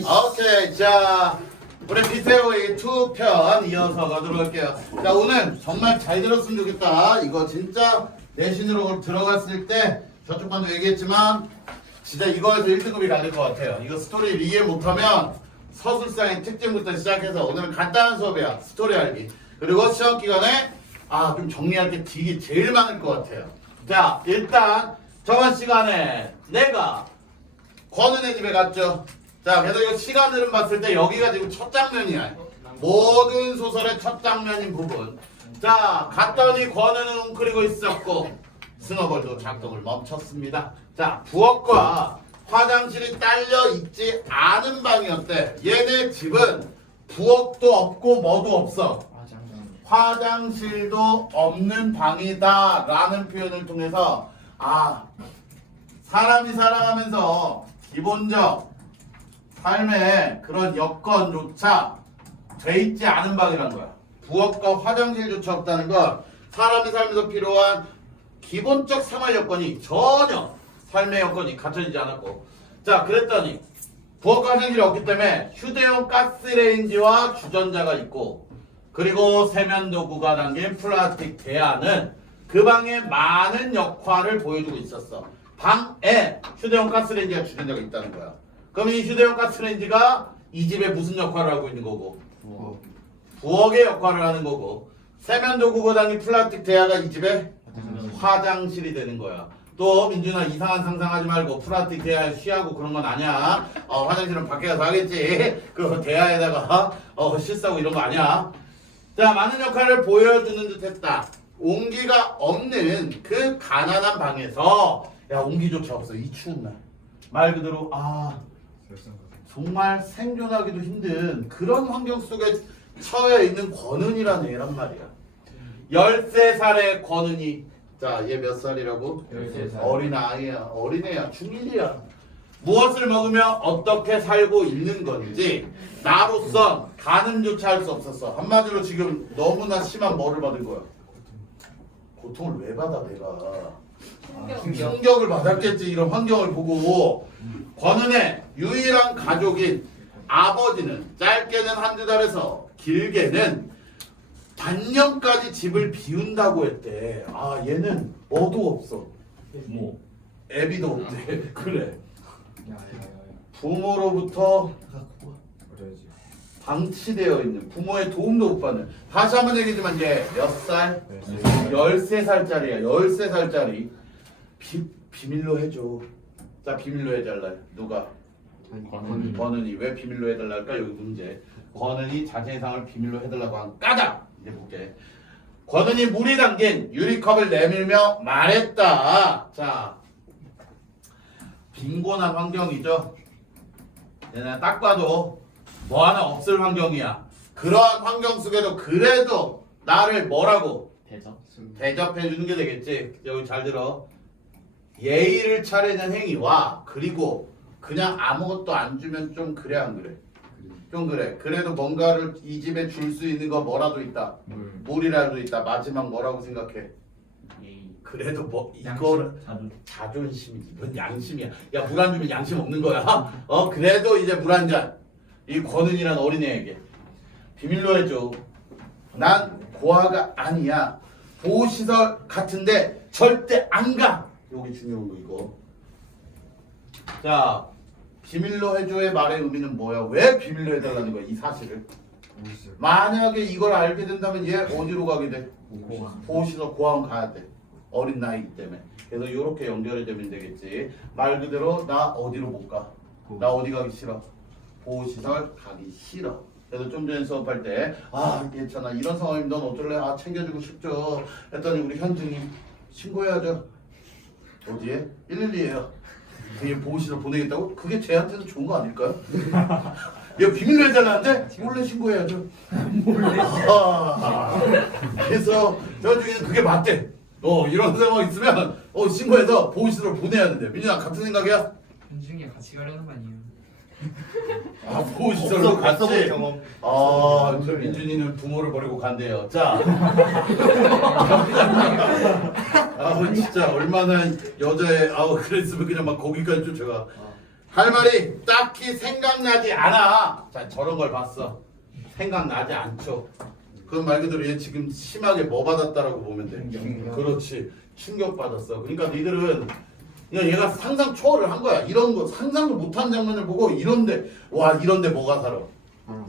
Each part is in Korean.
오케이, 자 우리 비세오의 2편 이어서 가도록 할게요. 자 오늘 정말 잘 들었으면 좋겠다. 이거 진짜 내신으로 들어갔을 때 저쪽 반도 얘기했지만 진짜 이거에서 1등급이 갈릴 것 같아요. 이거 스토리를 이해 못하면 서술상의 특징부터 시작해서 오늘은 간단한 수업이야. 스토리 알기. 그리고 시험 기간에 좀 정리할 게 되게 제일 많을 것 같아요. 자 일단 저번 시간에 내가 권은의 집에 갔죠. 자 그래서 이거 시간 흐름 봤을 때 여기가 지금 첫 장면이야. 모든 소설의 첫 장면인 부분. 자 갔더니 권은은 웅크리고 있었고 스노볼도 작동을 멈췄습니다. 자 부엌과 화장실이 딸려 있지 않은 방이었대. 얘네 집은 부엌도 없고 뭐도 없어. 화장실도 없는 방이다 라는 표현을 통해서 사람이 살아가면서 기본적 삶의 그런 여건조차 돼 있지 않은 방이란 거야. 부엌과 화장실조차 없다는 건 사람이 살면서 필요한 기본적 생활 여건이 전혀 삶의 여건이 갖춰지지 않았고, 자 그랬더니 부엌과 화장실이 없기 때문에 휴대용 가스레인지와 주전자가 있고, 그리고 세면도구가 담긴 플라스틱 대야는 그 방에 많은 역할을 보여주고 있었어. 방에 휴대용 가스레인지와 주전자가 있다는 거야. 그럼 이 휴대용 가스레인지가 이 집에 무슨 역할을 하고 있는 거고? 부엌의 역할을 하는 거고, 세면도구가 담긴 플라스틱 대야가 이 집에 화장실이 되는 거야. 또 민준아 이상한 상상하지 말고 플라스틱 대야에 쉬하고 그런 건 아니야. 화장실은 밖에 가서 하겠지. 그 대야에다가 실 싸고 이런 거 아니야. 자 많은 역할을 보여주는 듯 했다. 온기가 없는 그 가난한 방에서 온기조차 없어. 이 추운 날. 말 그대로 정말 생존하기도 힘든 그런 환경 속에 처해 있는 권은이라는 애란 말이야. 13살의 권은이. 자, 얘 몇 살이라고? 13살. 어린아이야. 어린애야. 중1이야. 무엇을 먹으며 어떻게 살고 있는 건지 나로선 가늠조차 할 수 없었어. 한마디로 지금 너무나 심한 뭐를 받은 거야? 고통을 왜 받아 내가? 충격을 받았겠지. 이런 환경을 보고. 권은의 유일한 가족인 아버지는 짧게는 한두 달에서 길게는 반년까지 집을 비운다고 했대. 얘는 뭐도 없어. 뭐 애비도 없대. 그래. 부모로부터 방치되어 있는, 부모의 도움도 못 받는. 다시 한번 얘기지만 얘 몇 살? 13살짜리야. 13살짜리. 비밀로 해줘. 자 비밀로 해달라. 누가? 권은이. 왜 비밀로 해달라 할까? 여기 문제. 권은이 자신의 상을 비밀로 해달라고 한 까닭 이제 볼게. 권은이 물이 담긴 유리컵을 내밀며 말했다. 자 빈곤한 환경이죠. 얘네 딱 봐도 뭐 하나 없을 환경이야. 그러한 환경 속에도 그래도 나를 뭐라고? 대접해 주는 게 되겠지. 여기 잘 들어. 예의를 차리는 행위와 그리고 그냥 아무것도 안 주면 좀 그래 안 그래? 좀 그래. 그래도 뭔가를 이 집에 줄 수 있는 거 뭐라도 있다. 물이라도 있다. 마지막 뭐라고 생각해? 그래도 뭐 이거를 자존심이지. 뭔 양심이야. 야 물 안 주면 양심 없는 거야. 그래도 이제 물 한 잔. 이 권은이란 어린애에게 비밀로 해줘. 난 고아가 아니야. 보호시설 같은데 절대 안 가. 여기 중요한 거 이거. 자 비밀로 해줘의 말의 의미는 뭐야? 왜 비밀로 해달라는 거야? 이 사실을. 만약에 이걸 알게 된다면 얘 어디로 가게 돼? 보호시설 고아원 가야 돼. 어린 나이기 때문에. 그래서 이렇게 연결이 되면 되겠지. 말 그대로 나 어디로 못 가? 나 어디 가기 싫어? 보호시설 가기 싫어. 그래서 좀 전에 수업할 때 괜찮아. 이런 상황이면 넌 어쩔래? 챙겨주고 싶죠. 했더니 우리 현중이 신고해야죠. 어디에? 112에요. 그게 보호시설 보내겠다고? 그게 쟤한테도 좋은 거 아닐까요? 얘 비밀로 해달라는데 몰래 신고해야죠. 그래서 저중에는 그게 맞대. 이런 상황 있으면 신고해서 보호시설 보내야 된대. 민준아 같은 생각이야? 현중이가 같이 가려는 거 아니에요? 보호시설로 같이. 경험. 저 민준이는 부모를 버리고 간대요. 자. 진짜 얼마나 여자애 그랬으면 그냥 막 거기까지 쫓아가. 할 말이 딱히 생각나지 않아. 자, 저런 걸 봤어. 생각나지 않죠. 그건 말 그대로 얘 지금 심하게 뭐 받았다라고 보면 돼. 그렇지. 충격받았어. 그러니까 니들은 그냥 얘가 상상 초월을 한 거야. 이런 거 상상도 못한 장면을 보고 이런데 와 이런데 뭐가 살아?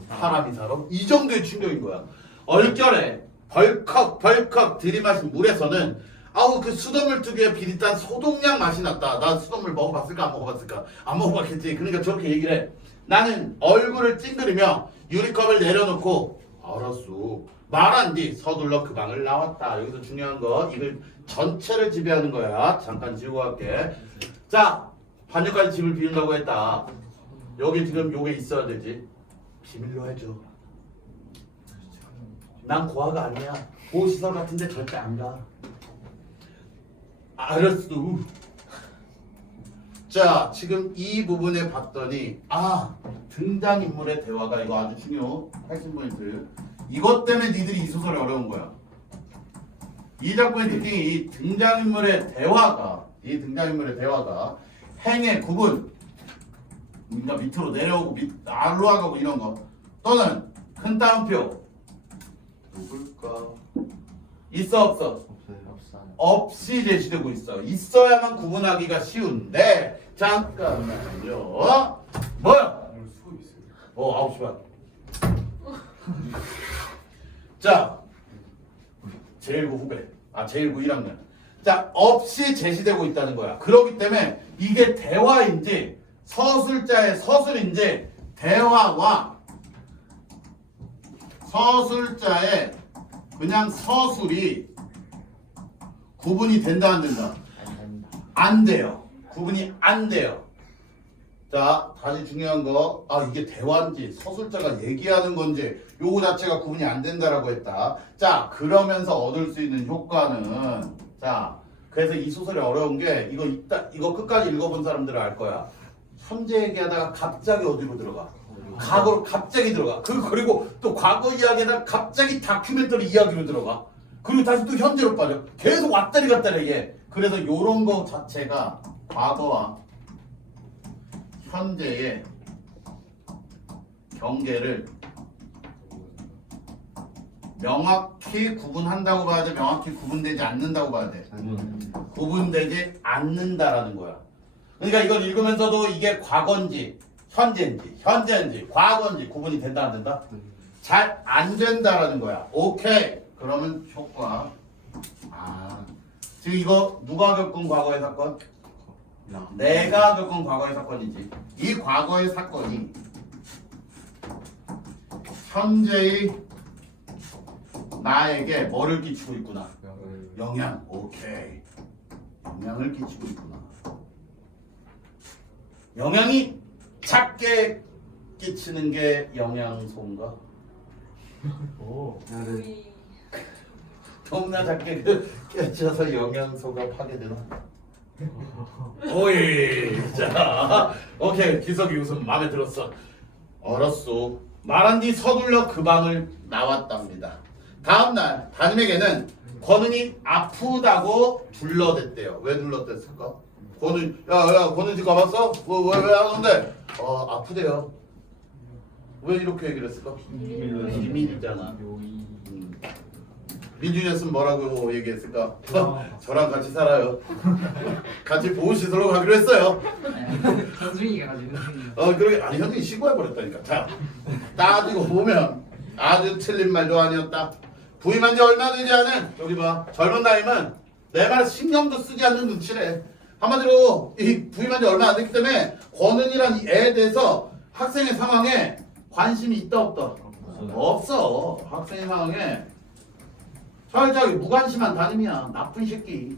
사람이 살아? 이 정도의 충격인 거야. 얼결에 벌컥 들이마신 물에서는 아우 그 수돗물 특유의 비릿한 소독약 맛이 났다. 나 수돗물 먹어봤을까 안 먹어봤을까? 안 먹어봤겠지. 그러니까 저렇게 얘기를 해. 나는 얼굴을 찡그리며 유리컵을 내려놓고 알았어. 말한 뒤 서둘러 그 방을 나왔다. 여기서 중요한 거 이걸 전체를 지배하는 거야. 잠깐 지우고 갈게. 자, 반년까지 집을 비운다고 했다. 여기 지금 요게 있어야 되지. 비밀로 해줘. 난 고아가 아니야. 보호시설 같은데 절대 안 가. 알았어. 자, 지금 이 부분에 봤더니 등장인물의 대화가 이거 아주 중요. 핵심 포인트. 이것 때문에 니들이 이 소설이 어려운 거야. 이 작품의 특징이 이 등장인물의 대화가 행의 구분, 그러니까 밑으로 내려오고 아래로 가고 이런 거 또는 큰 따옴표 누굴까? 있어 없어? 없이 제시되고 있어. 있어야만 구분하기가 쉬운데 잠깐만요. 뭐야? 오늘 수업 있어요. 9시 반. 자, 제1구 후배. 제1구 1학년. 자, 없이 제시되고 있다는 거야. 그렇기 때문에 이게 대화인지 서술자의 서술인지 대화와 서술자의 그냥 서술이 구분이 된다 안 된다? 안 돼요. 구분이 안 돼요. 자, 다시 중요한 거, 이게 대화인지 서술자가 얘기하는 건지 요거 자체가 구분이 안 된다라고 했다. 자, 그러면서 얻을 수 있는 효과는 자, 그래서 이 소설이 어려운 게 이거 끝까지 읽어본 사람들은 알 거야. 현재 얘기하다가 갑자기 어디로 들어가? 과거로 갑자기 들어가. 그리고 또 과거 이야기에다 갑자기 다큐멘터리 이야기로 들어가. 그리고 다시 또 현재로 빠져. 계속 왔다리 갔다리 해. 그래서 요런 거 자체가 과거와 현재의 경계를 명확히 구분한다고 봐야 돼? 명확히 구분되지 않는다고 봐야 돼? 구분되지 않는다라는 거야. 그러니까 이걸 읽으면서도 이게 과거인지 현재인지 과거인지 구분이 된다 안 된다? 잘 안 된다라는 거야. 오케이. 그러면 효과. 지금 이거 누가 겪은 과거의 사건? 내가 겪은 과거의 사건이지. 이 과거의 사건이 현재의 나에게 뭐를 끼치고 있구나. 영향. 오케이. 영향을 끼치고 있구나. 영향이 작게 끼치는 게 영양소인가? 너무나 작게 끼쳐서 영양소가 파괴되나? 오이. 자, 오케이. 기석이 웃음 마음에 들었어. 알았어. 말한 뒤 서둘러 그 방을 나왔답니다. 다음날 담임에게는 권은이 아프다고 둘러댔대요. 왜 둘러댔을까? 권은 집 가봤어? 왜 하는데? 아프대요. 왜 이렇게 얘기를 했을까? 비밀이잖아. 민준이었으면 뭐라고 얘기했을까? 저랑 같이 살아요. 같이 보호시설로 가기로 했어요. 현중이가 가지고 그러게 현중이 신고해버렸다니까. 자, 따지고 보면 아주 틀린 말도 아니었다. 부임한 지 얼마 되지 않은 여기 봐. 젊은 나이면 내 말에 신경도 쓰지 않는 눈치래. 한마디로 이 부임한 지 얼마 안 됐기 때문에 권은이란 이 애에 대해서 학생의 상황에 관심이 있다 없다? 없어. 학생의 상황에 철저하게 무관심한 담임이야. 나쁜 새끼.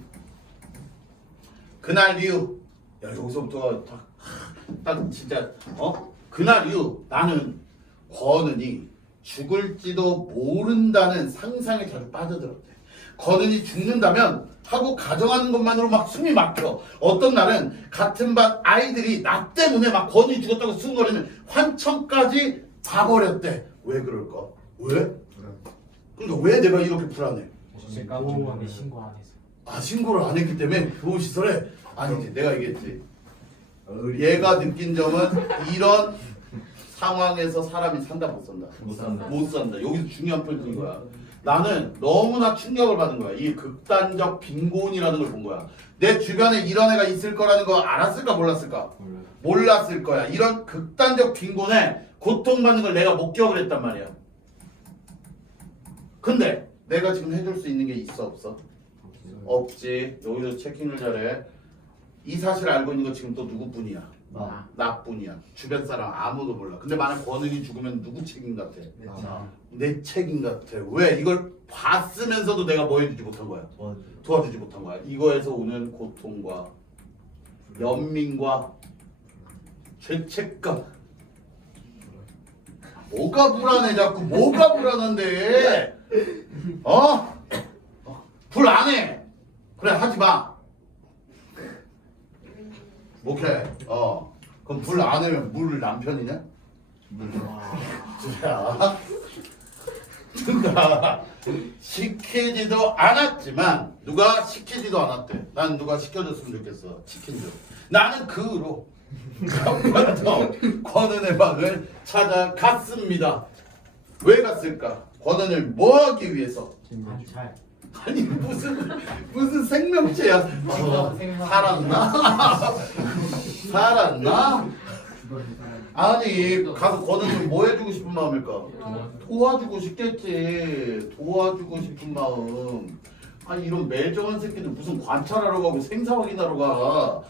그날 이후 여기서부터 딱 진짜 그날 이후 나는 권은이 죽을지도 모른다는 상상에 자주 빠져들었대. 권은이 죽는다면 하고 가정하는 것만으로 막 숨이 막혀. 어떤 날은 같은 반 아이들이 나 때문에 막 권은이 죽었다고 수근거리는 환청까지 봐버렸대. 왜 그럴까? 왜? 그러니까 왜 내가 이렇게 불안해? 신고 안 해서. 신고를 안 했기 때문에 보호시설에 아니지. 내가 얘기했지. 얘가 느낀 점은 이런 상황에서 사람이 산다 못 산다. 못 산다. 못 산다. 여기서 중요한 포인트인 거야. 나는 너무나 충격을 받은 거야. 이 극단적 빈곤이라는 걸 본 거야. 내 주변에 이런 애가 있을 거라는 거 알았을까 몰랐을까? 몰랐을 거야. 이런 극단적 빈곤에 고통받는 걸 내가 목격을 했단 말이야. 근데 내가 지금 해줄 수 있는 게 있어 없어? 없지. 여기서 체킹을 잘해. 이 사실 알고 있는 거 지금 또 누구뿐이야? 나뿐이야. 주변 사람 아무도 몰라. 근데 만약 권은이 죽으면 누구 책임 같아? 내 책임 같아. 왜? 이걸 봤으면서도 내가 뭐 해주지 못한 거야? 도와주지 못한 거야. 이거에서 오는 고통과 연민과 죄책감. 뭐가 불안해 자꾸. 뭐가 불안한데? 불 안 해. 그래 하지 마. 오케이. 그럼 불 안 하면 물 남편이냐? 자, 누가 시키지도 않았지만 누가 시키지도 않았대. 난 누가 시켜줬으면 좋겠어. 치킨 좀. 나는 그 후로 한번더 권은의 방을 찾아갔습니다. 왜 갔을까? 권은을 뭐 하기 위해서? 아니 무슨 생명체야? 살았나? 살았나? 아니 가서 권은이 뭐 해주고 싶은 마음일까? 도와주고 싶겠지. 도와주고 싶은 마음. 아니 이런 매정한 새끼들 무슨 관찰하러 가고 생사 확인하러 가.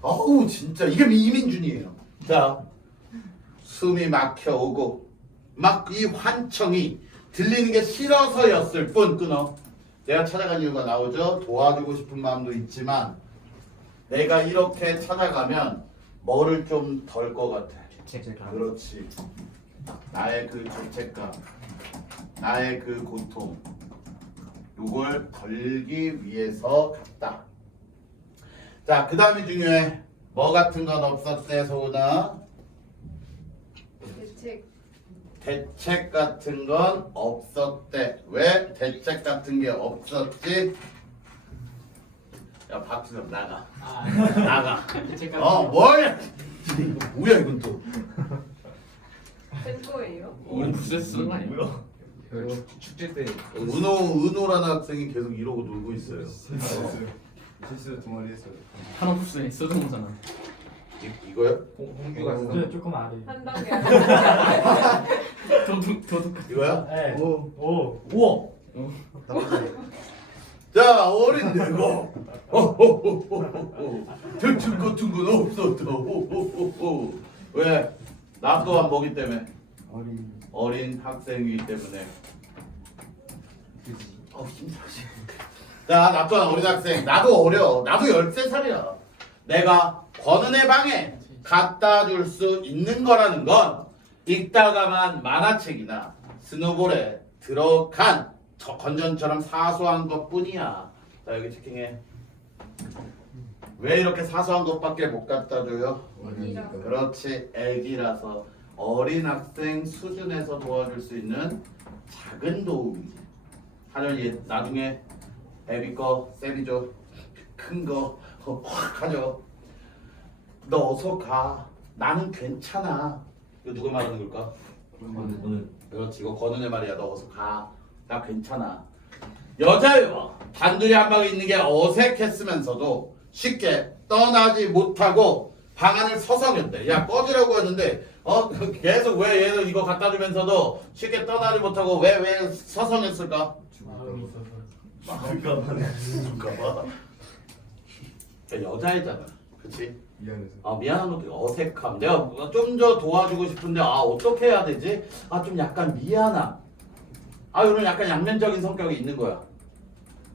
어우 진짜 이게 이민준이에요. 자 숨이 막혀오고 막 이 환청이 들리는 게 싫어서였을 뿐 끊어. 내가 찾아간 이유가 나오죠. 도와주고 싶은 마음도 있지만 내가 이렇게 찾아가면 뭐를 좀 덜 것 같아. 그렇지. 나의 그 죄책감, 나의 그 고통, 요걸 덜기 위해서 갔다. 자, 그 다음이 중요해. 뭐 같은 건 없었대, 소은아? 대책 같은 건 없었대. 왜 대책 같은 게 없었지? 야, 박수영 나가. 나가. 뭐야? 뭐야 이건 또? 된 거예요? 우리 무슨 쓰는 거 아니야? 축제 때 은호라는 학생이 계속 이러고 놀고 있어요. 실수 두 마리 했어요. 한옥 부스에 써동잖아. 이거야? 홍규가 네, 조금 아래. 한 단계. 도둑. 이거야? 네. 오. 우와. 자, 어린 내고 대책 같은 건 없었다. 왜? 나 또한 뭐기 때문에? 어린 학생이기 때문에. 힘들어. 자, 나 또한 어린 학생. 나도 어려. 나도 13살이야. 내가 권은의 방에 갖다 줄 수 있는 거라는 건 읽다가만 만화책이나 스노볼에 들어간 저 건전처럼 사소한 것뿐이야. 자, 여기 체킹해. 왜 이렇게 사소한 것밖에 못 갖다 줘요? 그렇지, 애기라서. 어린 학생 수준에서 도와줄 수 있는 작은 도움이지. 하려니 얘 나중에 애비 거, 세비 줘. 큰 거 확 가져. 너 어서 가. 나는 괜찮아. 이거 누가 말하는 걸까? 오늘 그렇지, 이거 권은의 말이야. 너 어서 가. 나 괜찮아. 여자예요. 단둘이 한 방에 있는 게 어색했으면서도 쉽게 떠나지 못하고 방안을 서성였대. 야, 꺼지라고 했는데 계속 왜 얘는 이거 갖다 주면서도 쉽게 떠나지 못하고 왜 서성했을까? 죽을까봐. 여자애잖아. 그치? 미안해서. 미안한 것도 어색함. 내가 좀 더 도와주고 싶은데 어떻게 해야 되지? 좀 약간 미안함. 이런 약간 양면적인 성격이 있는 거야.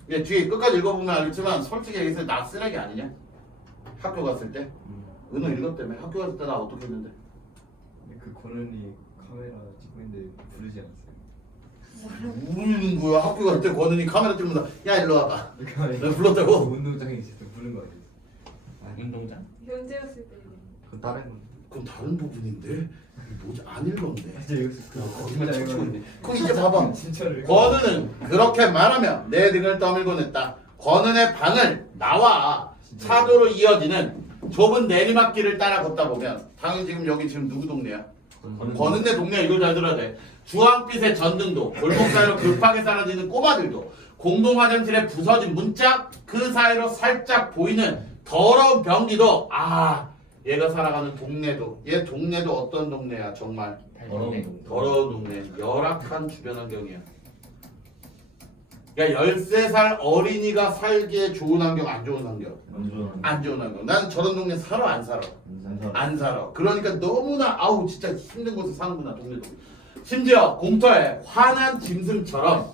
근데 뒤에 끝까지 읽어보면 알겠지만 솔직히 얘기해서 나 쓰레기 아니냐? 학교 갔을 때? 은호 읽었다며. 학교 갔을 때 나 어떻게 했는데? 그 권은이 카메라 찍고 있는데 부르지 않았어요. 우는 거야. 학교 갈 때 권은이 카메라 찍으면서 야 일로 와봐. 내가 불렀다고? 운동장에 있을 때 부른 거 아니에요? 운동장? 현재였을 때. 그건 다른 건. 그럼 다른 부분인데? 뭐지? 안 읽었네. 진짜 이거 거짓말 치고 있네. 그럼 이제 봐봐. 진짜를. 권은은 그렇게 말하며 내 등을 떠밀곤 했다. 권은의 방을 나와 차도로 이어지는 좁은 내리막길을 따라 걷다 보면 당연히 지금 여기 지금 누구 동네야? 거는데 동네야. 이걸 잘 들어야 돼. 주황빛의 전등도 골목 사이로 급하게 사라지는 꼬마들도 공동 화장실에 부서진 문짝 그 사이로 살짝 보이는 더러운 변기도 얘가 살아가는 동네도 얘 동네도 어떤 동네야 정말 더러운 동네 열악한 주변 환경이야. 그러니까 13살 어린이가 살기에 좋은 환경 안 좋은 환경? 안 좋은 환경. 나는 저런 동네 살아 안 살아? 안 살아. 그러니까 너무나 진짜 힘든 곳에 사는구나 동네도. 심지어 공터에 화난 짐승처럼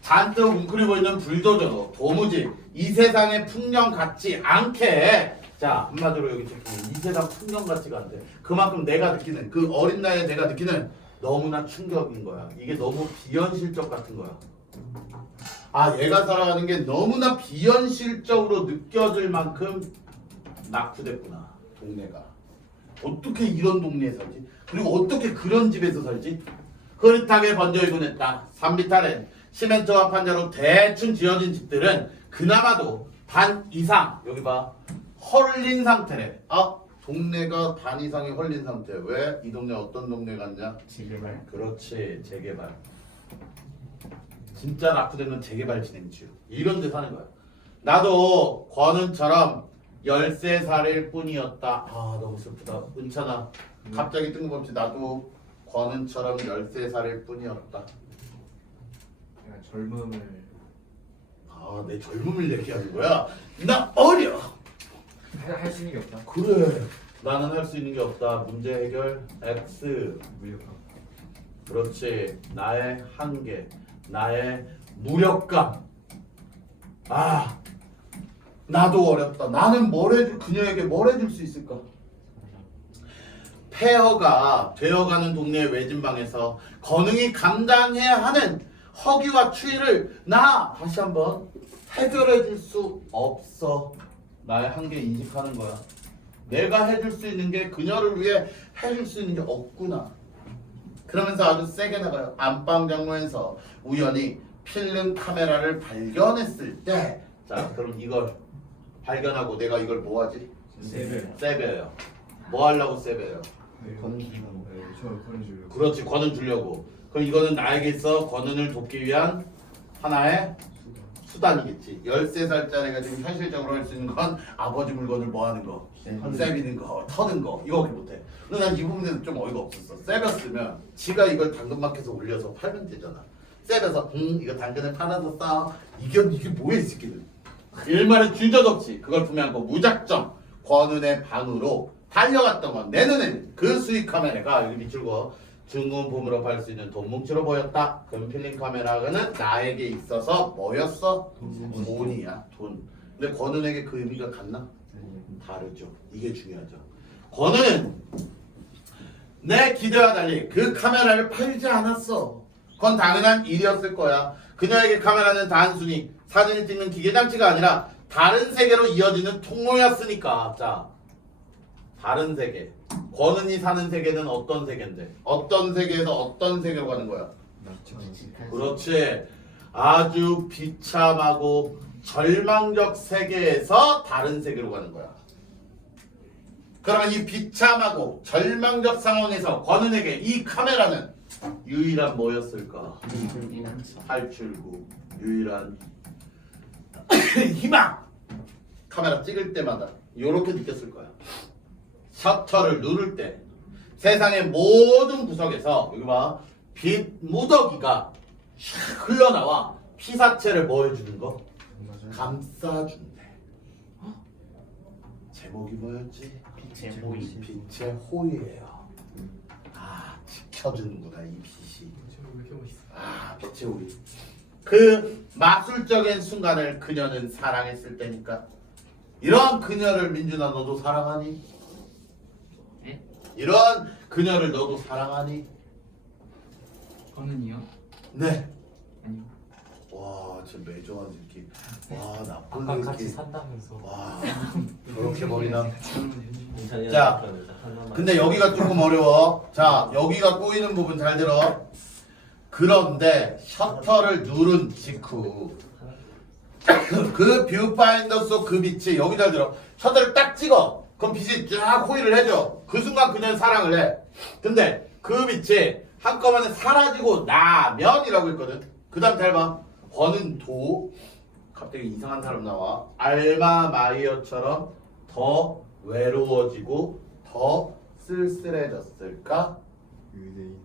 잔뜩 웅크리고 있는 불도저도 도무지 이 세상의 풍경 같지 않게 자 한마디로 여기 적힌 이 세상 풍경 같지가 않대. 그만큼 내가 느끼는 그 어린 나이에 내가 느끼는 너무나 충격인 거야. 이게 너무 비현실적 같은 거야. 얘가 살아가는 게 너무나 비현실적으로 느껴질 만큼 낙후됐구나 동네가. 어떻게 이런 동네에 살지? 그리고 어떻게 그런 집에서 살지? 흐릿하게 번져있곤 했다. 산비탈엔 시멘트와 판자로 대충 지어진 집들은 그나마도 반 이상 여기 봐 헐린 상태래. 동네가 반 이상이 헐린 상태. 왜? 이 동네 어떤 동네 같냐? 재개발. 그렇지 재개발. 진짜 낙후된 건 재개발 진행지요. 이런 데 사는 거야. 나도 권은처럼 13살일 뿐이었다. 너무 슬프다. 은찬아 갑자기 뜬금없이 나도 권은처럼 13살일 뿐이었다. 그냥 젊음을 내 젊음을 얘기하는 거야? 나 어려! 할 수 있는 게 없다. 그래 나는 할 수 있는 게 없다. 문제 해결 X. 무력함. 그렇지 나의 한계 나의 무력감. 나도 어렵다. 나는 그녀에게 뭘 해줄 수 있을까? 폐허가 되어가는 동네의 외진방에서 건웅이 감당해야 하는 허기와 추위를 나 다시 한번 해결해 줄 수 없어. 나의 한계 인식하는 거야. 내가 해줄 수 있는 게 그녀를 위해 해줄 수 있는 게 없구나. 그러면서 아주 세게 나가요. 안방 장로에서 우연히 필름 카메라를 발견했을 때, 자 그럼 이걸 발견하고 내가 이걸 뭐하지? 세배요. 뭐 하려고 세배요? 권은 주려고. 그렇지 권은 주려고. 그럼 이거는 나에게 있어 권은을 돕기 위한 하나의 수단이겠지. 13살짜리가 지금 현실적으로 할 수 있는 건 아버지 물건을 뭐 하는 거? 세비는 거, 터는 거 이거밖에 못해. 근데 난 이 부분에서 좀 어이가 없었어. 세볐으면 지가 이걸 당근마켓에 올려서 팔면 되잖아. 세벼서 이거 당근에 팔아서 싸. 이게 뭐야 이 새끼들. 일말의 주저없이 그걸 구매하고 무작정 권은의 방으로 달려갔던 건 내 눈에는 그 수익 카메라가 여기 밑줄 그어 중금품으로 팔 수 있는 돈 뭉치로 보였다. 금필름 카메라는 나에게 있어서 뭐였어? 돈이야 돈. 근데 권은에게 그 의미가 같나? 다르죠. 이게 중요하죠. 권은은 내 기대와 달리 그 카메라를 팔지 않았어. 그건 당연한 일이었을 거야. 그녀에게 카메라는 단순히 사진을 찍는 기계장치가 아니라 다른 세계로 이어지는 통로였으니까. 자, 다른 세계. 권은이 사는 세계는 어떤 세계인데? 어떤 세계에서 어떤 세계로 가는 거야? 그렇지. 아주 비참하고 절망적 세계에서 다른 세계로 가는 거야. 그러면 이 비참하고 절망적 상황에서 권은에게 이 카메라는 유일한 뭐였을까? 탈출구, 유일한 희망. 카메라 찍을 때마다 이렇게 느꼈을 거야. 셔터를 누를 때 세상의 모든 구석에서 여기 봐 빛 무더기가 샥 흘러나와 피사체를 뭐 해주는 거? 감싸준대. 제목이 뭐였지? 빛의 호의. 빛의 호의예요. 지켜주는구나 이 빛이. 왜 이렇게 멋있어? 빛의 호의. 그 마술적인 순간을 그녀는 사랑했을 때니까. 이런 그녀를 민준아 너도 사랑하니? 네? 이런 그녀를 너도 사랑하니? 권은이요? 네. 아니요. 와, 저 매정한 새끼. 와, 나쁜 아까 새끼. 같이 산다면서. 와, 저렇게 머리나. 자, 자, 근데 여기가 조금 어려워. 자, 여기가 꼬이는 부분 잘 들어. 그런데 셔터를 누른 직후 그 뷰파인더 속 그 빛이 여기 잘 들어. 셔터를 딱 찍어. 그럼 빛이 쫙 호위를 해줘. 그 순간 그녀는 사랑을 해. 근데 그 빛이 한꺼번에 사라지고 나면이라고 했거든. 그 다음 잘 봐. 권은 도. 갑자기 이상한 사람 나와. 알마 마이어처럼 더 외로워지고 더 쓸쓸해졌을까? 유대인.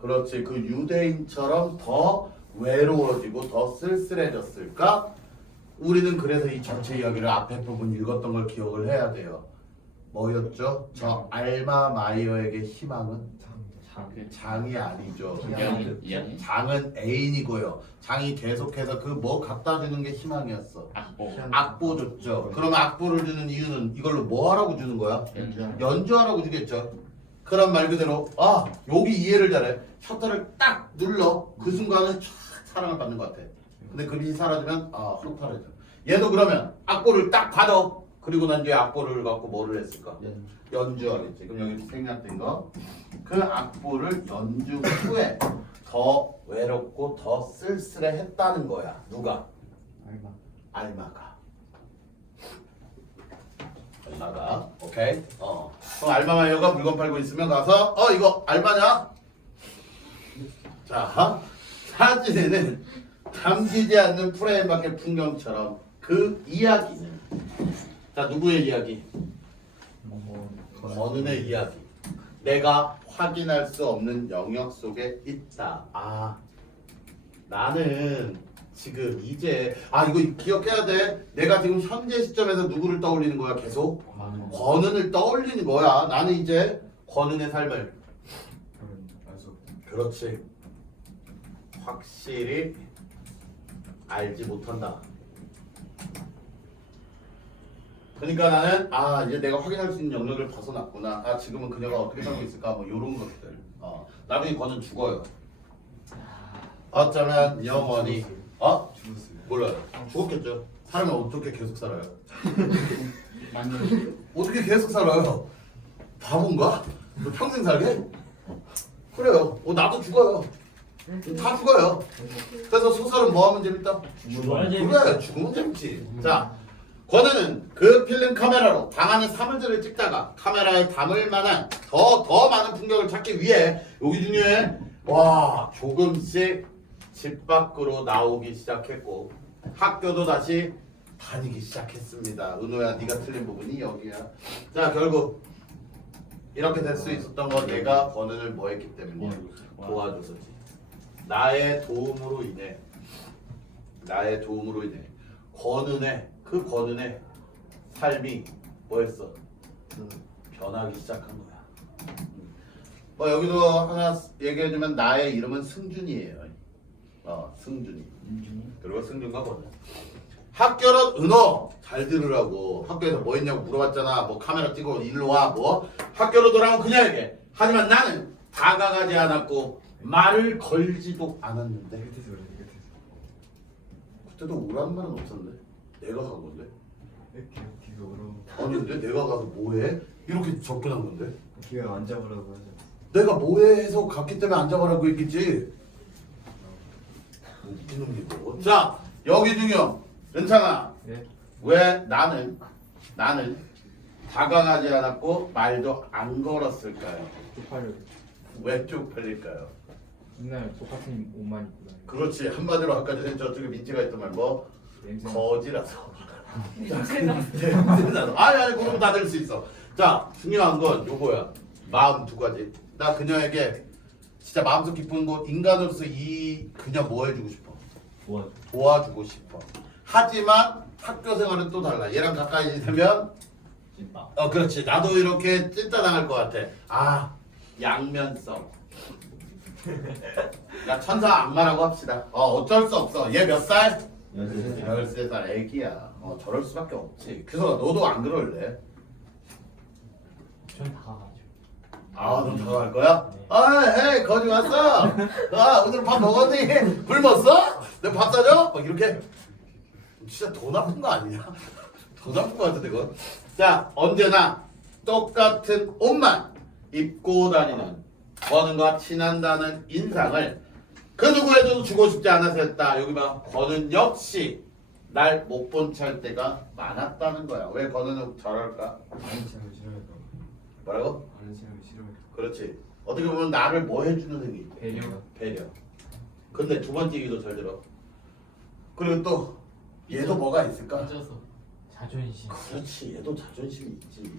그렇지. 그 유대인처럼 더 외로워지고 더 쓸쓸해졌을까? 우리는 그래서 이 전체 이야기를 앞에 부분 읽었던 걸 기억을 해야 돼요. 뭐였죠? 저 알마 마이어에게 희망은 장이 아니죠. 이야기 장은 애인이고요. 장이 계속해서 그 뭐 갖다 주는 게 희망이었어. 악보 줬죠. 그러면 악보를 주는 이유는 이걸로 뭐 하라고 주는 거야? 연주하라고 주겠죠. 그런 말 그대로 아 여기 이해를 잘해. 셔터를 딱 눌러 그 순간은 촥 사랑을 받는 것 같아. 근데 그 빛이 사라지면 아 허탈해져. 얘도 그러면 악보를 딱 받아. 그리고 난 뒤에 악보를 갖고 뭐를 했을까? 연주하겠지. 그럼 여기 생략된 거. 그 악보를 연주 후에 더 외롭고 더 쓸쓸해했다는 거야. 누가? 알마가. 알마가. 오케이. 그럼 알마마이어가 물건 팔고 있으면 가서 이거 알마냐? 자 사진에는 담기지 않는 프레임 밖의 풍경처럼 그 이야기는 자 누구의 이야기? 권은의 이야기. 내가 확인할 수 없는 영역 속에 있다. 아 나는 지금 이제 이거 기억해야 돼. 내가 지금 현재 시점에서 누구를 떠올리는 거야? 계속 권은을 떠올리는 거야. 나는 이제 권은의 삶을 그렇지 확실히 알지 못한다. 그러니까 나는 이제 내가 확인할 수 있는 영역을 벗어났구나. 지금은 그녀가 어떻게 살고 있을까? 뭐 이런 것들. 나중에 권은 죽어요. 어쩌면 영원히 죽었어요. 몰라요. 죽었겠죠. 사람이 어떻게 계속 살아요? 맞는 어떻게 계속 살아요? 바본가? 너 평생 살게? 그래요. 나도 죽어요. 다 죽어요. 그래서 소설은 뭐 하면 재밌다? 그래, 죽으면 재밌지. 자, 권은은 그 필름 카메라로 방 안의 사물들을 찍다가 카메라에 담을 만한 더 많은 풍경을 찾기 위해 여기 중요해. 조금씩 집 밖으로 나오기 시작했고 학교도 다시 다니기 시작했습니다. 은호야, 네가 틀린 부분이 여기야. 자, 결국 이렇게 될 수 있었던 건 내가 권은을 뭐 했기 때문이야? 도와줘서지. 나의 도움으로 인해 권은의 삶이 뭐였어? 변하기 시작한 거야. 여기도 하나 얘기해주면 나의 이름은 승준이에요. 승준이. 그리고 승준과 권은. 학교는 은호 잘 들으라고. 학교에서 뭐 했냐고 물어봤잖아. 뭐 카메라 찍어 일로 와 뭐. 학교로 돌아오면 그녀에게. 하지만 나는 다가가지 않았고 말을 걸지도 않았는데. 끝에서 그래. 그때도 오라는 말은 없었는데. 내가 간 건데. 기가 어려워. 아니 근데 내가 가서 뭐해? 이렇게 접근한 건데. 기가 안 잡으라고 하죠. 내가 뭐해 해서 갔기 때문에 안 잡아라고 했겠지. 웃기는 게 뭐. 자 여기 중요. 괜찮아. 네. 왜 나는 다가가지 않았고 말도 안 걸었을까요? 쪽팔려. 왜 쪽팔릴까요? 맨날 똑같은 옷만 입고 다니고. 그렇지. 한마디로 아까 전에 저쪽에 민지가 했던 말 뭐? 냄새. 거지라서. 냄새나. 아니 그럼 다 될 수 있어. 자 중요한 건 요거야. 마음 두 가지. 나 그녀에게 진짜 마음속 깊은 곳 인간으로서 이 그녀 뭐 해주고 싶어? 도와주고 싶어. 하지만 학교 생활은 또 달라. 얘랑 가까이 되면 그렇지. 나도 이렇게 찐따 당할 것 같아. 양면성. 야 천사 악마라고 합시다. 어쩔 수 없어. 얘 몇 살? 13살 애기야. 저럴 수밖에 없지. 그래서 너도 안 그럴래? 전 다가가죠. 넌 다가갈 거야? 헤이 거기 왔어? 오늘 밥 먹었니? 굶었어? 내가 밥 사줘? 막 이렇게. 진짜 더 나쁜 거 아니냐? 더 나쁜 거 같은데 그건. 자 언제나 똑같은 옷만 입고 다니는 권은과 친한다는 인상을 그 누구에도 주고 싶지 않아서 했다. 여기 봐. 권은 역시 날 못 본 채 할 때가 많았다는 거야. 왜 권은욱 저럴까? 아는 사람을 싫어할까 봐. 뭐라고? 아는 사람을 싫어할까 그렇지. 어떻게 보면 나를 뭐 해주는 행위? 배려. 배려. 근데 두 번째 얘기도 잘 들어. 그리고 또 얘도 뭐가 있을까? 삐져서 자존심. 그렇지. 얘도 자존심이 있지.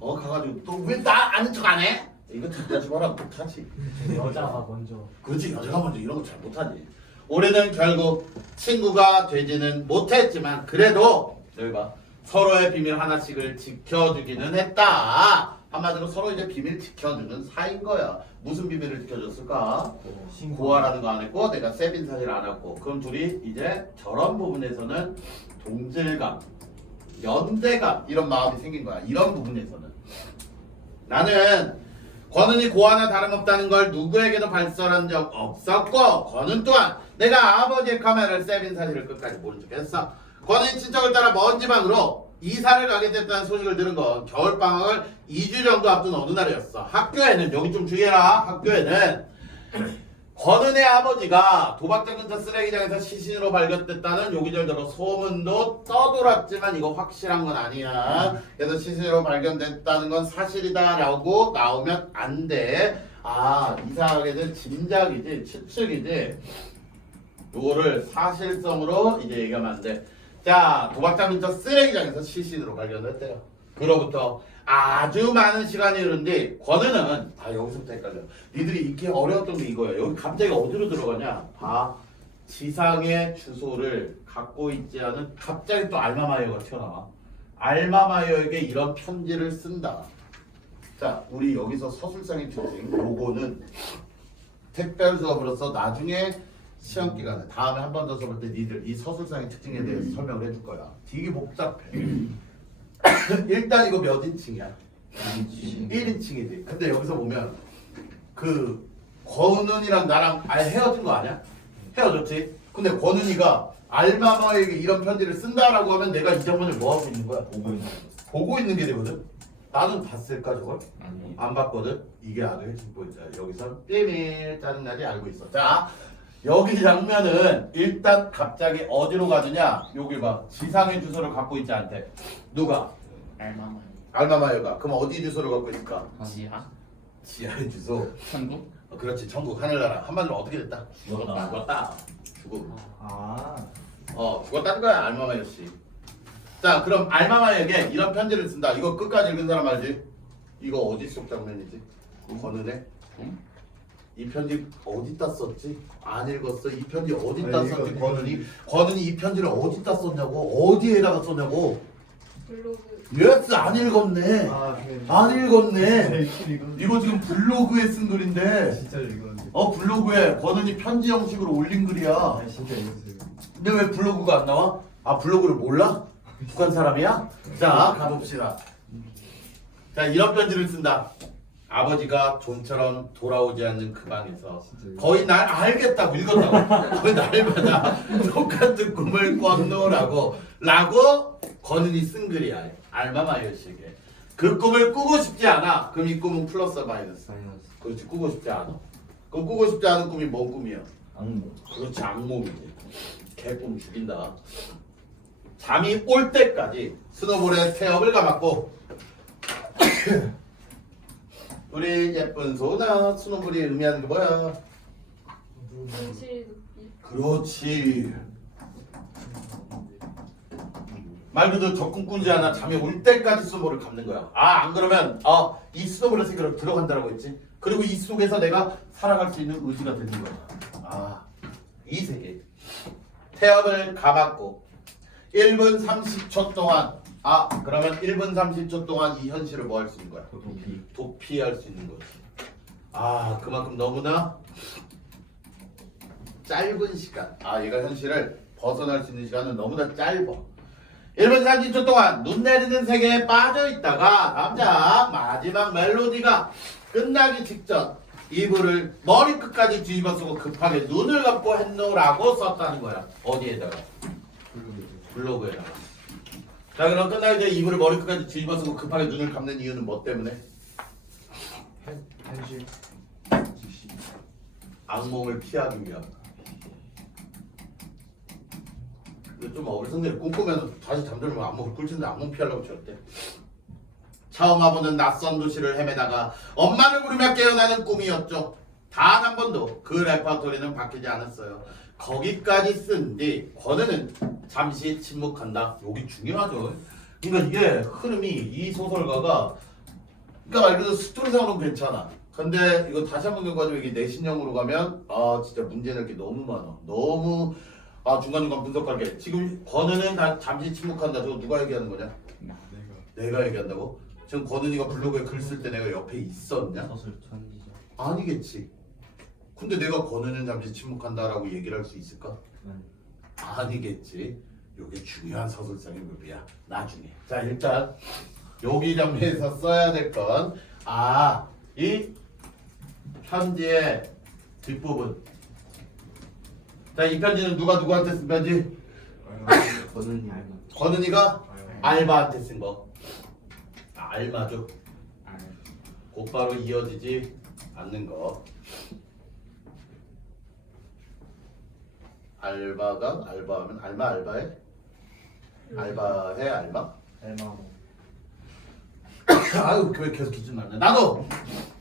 가가지고 또 왜 나 아는 척 안 해? 이거 듣지 마라 못하지. 여자가 먼저. 그렇지. 여자가 먼저 이런 거 잘 못하지. 우리는 결국 친구가 되지는 못했지만 그래도 여기 봐. 서로의 비밀 하나씩을 지켜주기는 했다. 한마디로 서로 이제 비밀 지켜주는 사이인 거야. 무슨 비밀을 지켜줬을까? 고아라는 거 안 했고 내가 세빈 사실 안 했고 그럼 둘이 이제 저런 부분에서는 동질감, 연대감 이런 마음이 생긴 거야. 이런 부분에서는 나는 권은이 고아나 다름없다는 걸 누구에게도 발설한 적 없었고 권은 또한 내가 아버지의 카메라를 세빈 사실을 끝까지 모른 척 했어. 권은이 친척을 따라 먼 지방으로 이사를 가게 됐다는 소식을 들은 건 겨울방학을 2주 정도 앞둔 어느 날이었어. 학교에는 여기 좀 주의해라. 학교에는 권은의 아버지가 도박장 근처 쓰레기장에서 시신으로 발견됐다는 요기절대로 소문도 떠돌았지만 이거 확실한 건 아니야. 그래서 시신으로 발견됐다는 건 사실이다라고 나오면 안 돼. 이상하게 된 짐작이지, 추측이지. 요거를 사실성으로 이제 얘기하면 안 돼. 자, 도박장 근처 쓰레기장에서 시신으로 발견됐대요. 그로부터 아주 많은 시간이 흐른 뒤 권은은 여기서부터 헷갈려. 니들이 읽기 어려웠던 게 이거야. 여기 갑자기 어디로 들어가냐? 지상의 주소를 갖고 있지 않은 갑자기 또 알마마이어가 튀어나와. 알마마이어에게 이런 편지를 쓴다. 자, 우리 여기서 서술상의 특징 요거는 특별 수업으로서 나중에 시험 기간에 다음에 한 번 더 써볼 때 니들 이 서술상의 특징에 대해서 설명을 해줄 거야. 되게 복잡해. 일단 이거 몇 인칭이야? 1인칭이지. 근데 여기서 보면 그 권은이랑 나랑 아예 헤어진 거 아니야? 헤어졌지? 근데 권은이가 알마마에게 이런 편지를 쓴다라고 하면 내가 이 장면을 뭐 하고 있는 거야? 보고 있는 게 되거든? 나는 봤을까 저걸? 아니. 안 봤거든? 이게 아주 핵심 포인트야. 여기서 비밀 짜증나지 알고 있어. 자, 여기 장면은 일단 갑자기 어디로 가느냐? 여기 봐. 지상의 주소를 갖고 있지 않대. 누가? 알마마. 알마마이어가. 그럼 어디 주소를 갖고 있을까? 지하. 지하의 주소. 천국. 그렇지. 천국 하늘나라. 한마디로 어떻게 됐다? 죽었다. 죽었다. 죽음. 아 죽었다는 거야 알마마이어 씨. 자, 그럼 알마마이어에게 이런 편지를 쓴다. 이거 끝까지 읽은 사람 알지? 이거 어디 속 장면이지? 권은혜? 응? 이 편지 어디다 썼지? 안 읽었어. 이 편지 어디다 아니, 썼지? 이거 권은이 이 편지를 어디다 썼냐고? 어디에다가 썼냐고? 블로그. 예스 안 읽었네. 안 읽었네. 이거 지금 블로그에 쓴 글인데. 진짜 읽었는데 블로그에 권은이 편지 형식으로 올린 글이야. 진짜 읽었어요. 근데 왜 블로그가 안 나와? 블로그를 몰라? 북한 사람이야? 자, 가봅시다. 자, 이런 편지를 쓴다. 아버지가 좀처럼 돌아오지 않는 그 방에서 거의 날 알겠다고 읽었다고. 거의 날마다 똑같은 꿈을 꿨노라고 권은이 쓴 글이야. 알마마이어 씨에게. 그 꿈을 꾸고 싶지 않아. 그럼 이 꿈은 플러스 마이너스. 그렇지, 꾸고 싶지 않아. 그럼 꾸고 싶지 않은 꿈이 뭔 꿈이야? 악몽. 그렇지, 악몽이지. 개꿈 죽인다. 잠이 올 때까지 스노볼의 태엽을 감았고 우리 예쁜 소나 스노볼이 의미하는 게 뭐야? 현실. 그렇지. 말 그대로 적금 꾸지 않아 잠이 올 때까지 스노볼을 감는 거야. 안 그러면 이 스노볼의 세계로 들어간다라고 했지. 그리고 이 속에서 내가 살아갈 수 있는 의지가 되는 거야. 이 세계. 태엽을 감았고 1분 30초 동안 그러면 1분 30초 동안 이 현실을 뭐 할 수 있는 거야? 도피할 수 있는 거지. 그만큼 너무나 짧은 시간. 얘가 현실을 벗어날 수 있는 시간은 너무나 짧아. 1분 30초 동안 눈 내리는 세계에 빠져 있다가 남자 마지막 멜로디가 끝나기 직전 이불을 머리끝까지 뒤집어 쓰고 급하게 눈을 감고 했노라고 썼다는 거야. 어디에다가? 블로그에다가. 자, 그럼 끝나기 전에 이불을 머리끝까지 뒤집어 쓰고 급하게 눈을 감는 이유는 뭐 때문에? 현실. 악몽을 피하기 위함. 좀 어리석네. 꿈꾸면 다시 잠들면 안목 꿀텐데 안목 피하려고 절대. 처음 와보는 낯선 도시를 헤매다가 엄마를 부르며 깨어나는 꿈이었죠. 단 한 번도 그 레퍼토리는 바뀌지 않았어요. 거기까지 쓴 뒤 권은은 잠시 침묵한다. 여기 중요하죠. 그러니까 이게 흐름이 이 소설가가 그러니까 말 그대로 스토리상으로는 괜찮아. 근데 이거 다시 한번 읽어가지고 이게 내신형으로 가면 아 진짜 문제 낼 게 너무 많아. 너무 중간중간 분석할게. 지금 권은은 잠시 침묵한다. 저거 누가 얘기하는 거냐? 내가 얘기한다고? 지금 권은이가 블로그에 글 쓸 때 내가 옆에 있었냐? 서술 천지죠. 아니겠지. 근데 내가 권은은 잠시 침묵한다라고 얘기를 할 수 있을까? 아니겠지. 이게 중요한 서술상의 묘비야. 나중에. 자 일단 여기 장면에서 써야 될 건 이 편지의 뒷부분. 자 이 편지는 누가 누구한테 쓴 편지? 권은이 권은이가 알바한테 쓴 거. 알마죠. 곧바로 이어지지 않는 거. 알바가 알바하면 알바해? 알바해 알바? 알마모. 아유 왜 계속 기준 나네. 나도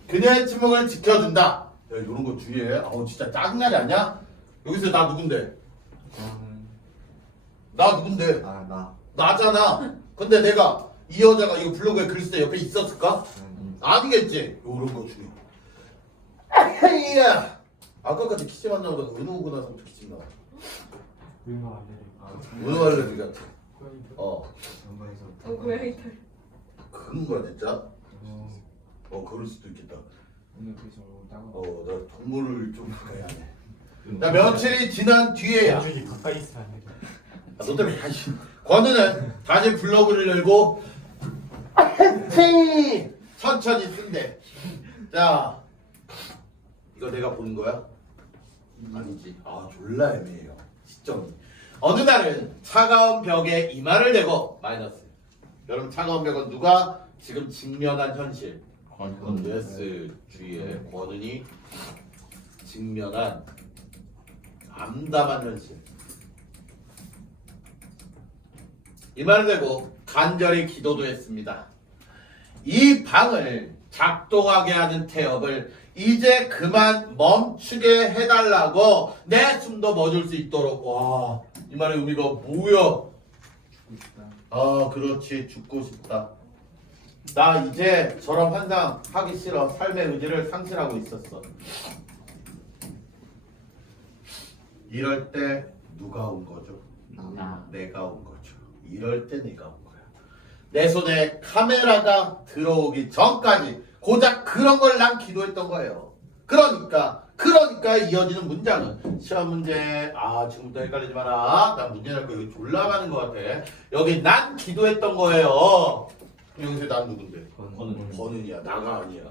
그녀의 침묵을 지켜준다. 야 이런 거 주의해. 아우 진짜 짜증나지 않냐? 여기서 나 누군데? 나 누군데? 나 나잖아. 근데 내가 이 여자가 이거 블로그에 글 쓸 때 옆에 있었을까? 아니겠지. 요런 거 중요. 아이야. 아까까지 기침 안 나오다가 은호고 나서부터 기침 나와. 유명 알레르기. 은호 알레르기 같아. 연관에서 고양이 털. 그런 거야 진짜? 그럴 수도 있겠다. 나 동물을 좀 가까이 하네. 자 며칠이 지난 뒤에야. 여기 가까이 있으면 안 돼. 너 때문에 야씨. 권우는 다시 블로그를 열고 천천히 쓴대. 자 이거 내가 보는 거야? 아니지. 졸라 애매해요. 시점이. 어느 날은 차가운 벽에 이마를 대고 마이너스. 여러분 차가운 벽은 누가 지금 직면한 현실. yes 주위에 권은이 직면한 암담한 현실. 이마를 대고 간절히 기도도 했습니다. 이 방을 작동하게 하는 태엽을 이제 그만 멈추게 해달라고 내 숨도 멎을 수 있도록. 와, 이 말의 의미가 뭐야? 그렇지. 죽고 싶다. 나 이제 저런 환상 하기 싫어. 삶의 의지를 상실하고 있었어. 이럴 때 누가 온 거죠? 내가 온 거죠. 이럴 때 내가 온 거야. 내 손에 카메라가 들어오기 전까지 고작 그런 걸 난 기도했던 거예요. 그러니까 이어지는 문장은 시험 문제. 지금부터 헷갈리지 마라. 난 문제 낼 거 여기 졸라 많은 것 같아. 여기 난 기도했던 거예요. 여기서 난 누군데? 권은이야. 나가 아니야.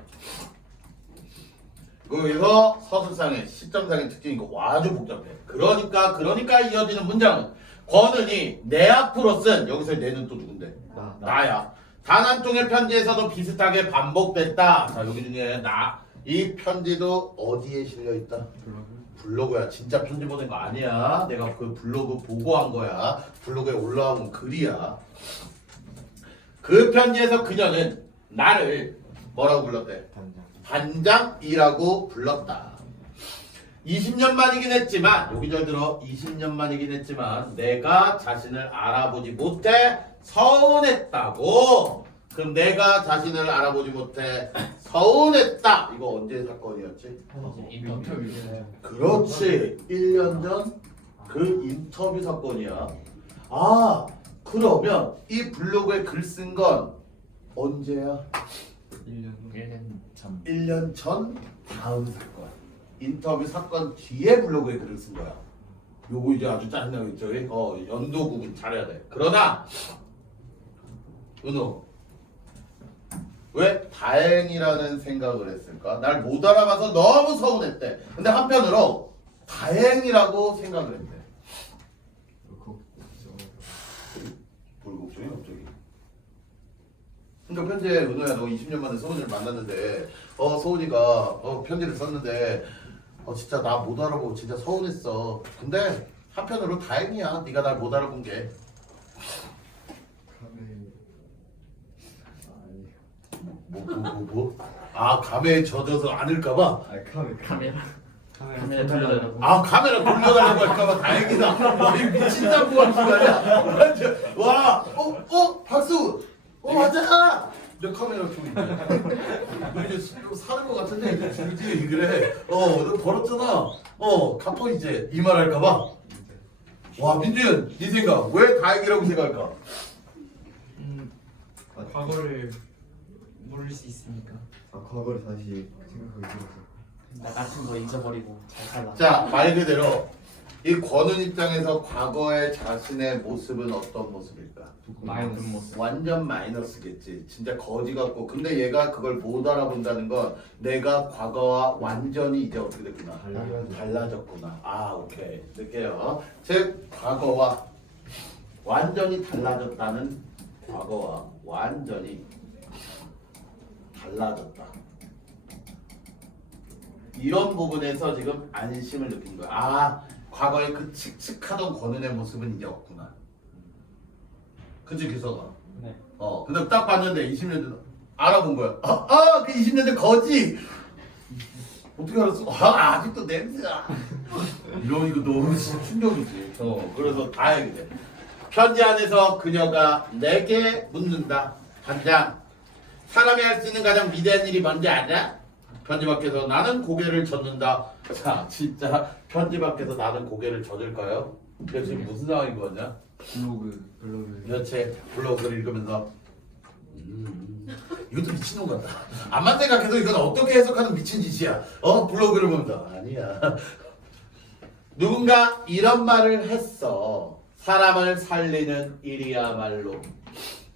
여기서 서술상의 시점상의 특징이 이거 아주 복잡해. 그러니까 이어지는 문장은 권은이 내 앞으로 쓴. 여기서 내는 또 누군데? 나야. 단 한 통의 편지에서도 비슷하게 반복됐다. 자 여기 중에 이 편지도 어디에 실려있다? 블로그야. 진짜 편지 보낸 거 아니야. 내가 그 블로그 보고 한 거야. 블로그에 올라온 글이야. 그 편지에서 그녀는 나를 뭐라고 불렀대? 반장이라고 불렀다. 20년 만이긴 했지만 여기 잘 들어. 20년 만이긴 했지만 내가 자신을 알아보지 못해 서운했다고. 그럼 내가 자신을 알아보지 못해 서운했다. 이거 언제 사건이었지? 인터뷰. 그렇지. 1년 전 그 인터뷰 사건이야. 그러면 이 블로그에 글 쓴 건 언제야? 1년 전 다음 사건. 인터뷰 사건 뒤에 블로그에 글을 쓴 거야. 요거 이제 아주 짜증나겠죠? 연도 구분 잘해야 돼. 그러나 은호 왜 다행이라는 생각을 했을까? 날 못 알아봐서 너무 서운했대. 근데 한편으로 다행이라고 생각을 했대. 뭘 걱정해 갑자기? 그러니까 편지에 은호야 너 20년 만에 서운이를 만났는데 서운이가 편지를 썼는데 진짜 나 못 알아보고 진짜 서운했어. 근데 한편으로 다행이야. 네가 날 못 알아본 게. 뭐? 아 감에 젖어서 안을까봐. 카메라 돌려달라고. 아 카메라 돌려달라고 할까봐 다행이다. 이 미친 남부가 기다려. 완전 와, 박수. 맞아. 내 카메라 좀 있네. 너 이제 사는 거 같은데 이제 줄지 그래. 너 벌었잖아. 갚어 이제 이 말 할까봐. 와 민준, 네 생각 왜 다행이라고 생각할까? 과거를 모를 수 있으니까. 과거를 다시 생각하게 되어서 나 같은 거 잊어버리고 잘 살아. 자, 말 그대로 이 권은 입장에서 과거의 자신의 모습은 어떤 모습일까? 마이너스 모습. 완전 마이너스겠지. 진짜 거지 같고. 근데 얘가 그걸 못 알아본다는 건 내가 과거와 완전히 이제 어떻게 됐구나. 달라졌구나. 아, 오케이. 이렇게요. 즉 과거와 완전히 달라졌다는 과거와 완전히 달라졌다. 이런 부분에서 지금 안심을 느낀 거야. 아, 과거에 그 칙칙하던 권은의 모습은 이제 없구나. 그치 기서가. 네. 근데 딱 봤는데 20년 전 알아본 거야. 그 20년 전 거지. 어떻게 알았어? 아직도 냄새야. 이런 이거 너무 충격이지. 그래서 다행이네. 편지 안에서 그녀가 내게 묻는다. 단장, 사람이 할 수 있는 가장 위대한 일이 뭔지 알아? 편지 밖에서 나는 고개를 젓는다. 자, 진짜 편지 밖에서 나는 고개를 젓을까요? 이게 지금 무슨 상황인 거냐? 블로그 여체 블로그를 읽으면서 이것도 미친놈 같다. 암만 생각해도 이건 어떻게 해석하는 미친 짓이야. 블로그를 보면서 아니야. 누군가 이런 말을 했어. 사람을 살리는 일이야말로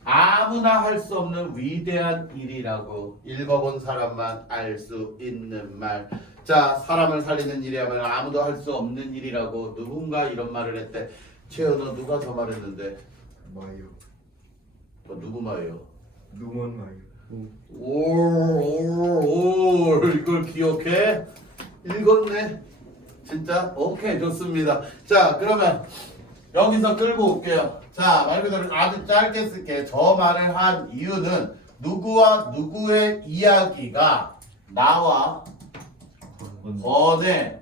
아무나 할 수 없는 위대한 일이라고. 읽어본 사람만 알 수 있는 말. 자, 사람을 살리는 일이야말로 아무도 할 수 없는 일이라고 누군가 이런 말을 했대. 최현, 너 누가 저 말했는데? 마이오 누구 말이요? 노먼 마이오 오, 이걸 기억해? 읽었네. 진짜? 오케이, 좋습니다. 자, 그러면 여기서 끌고 올게요. 자, 말 그대로 아주 짧게 쓸게. 저 말을 한 이유는 누구와 누구의 이야기가 나와 권의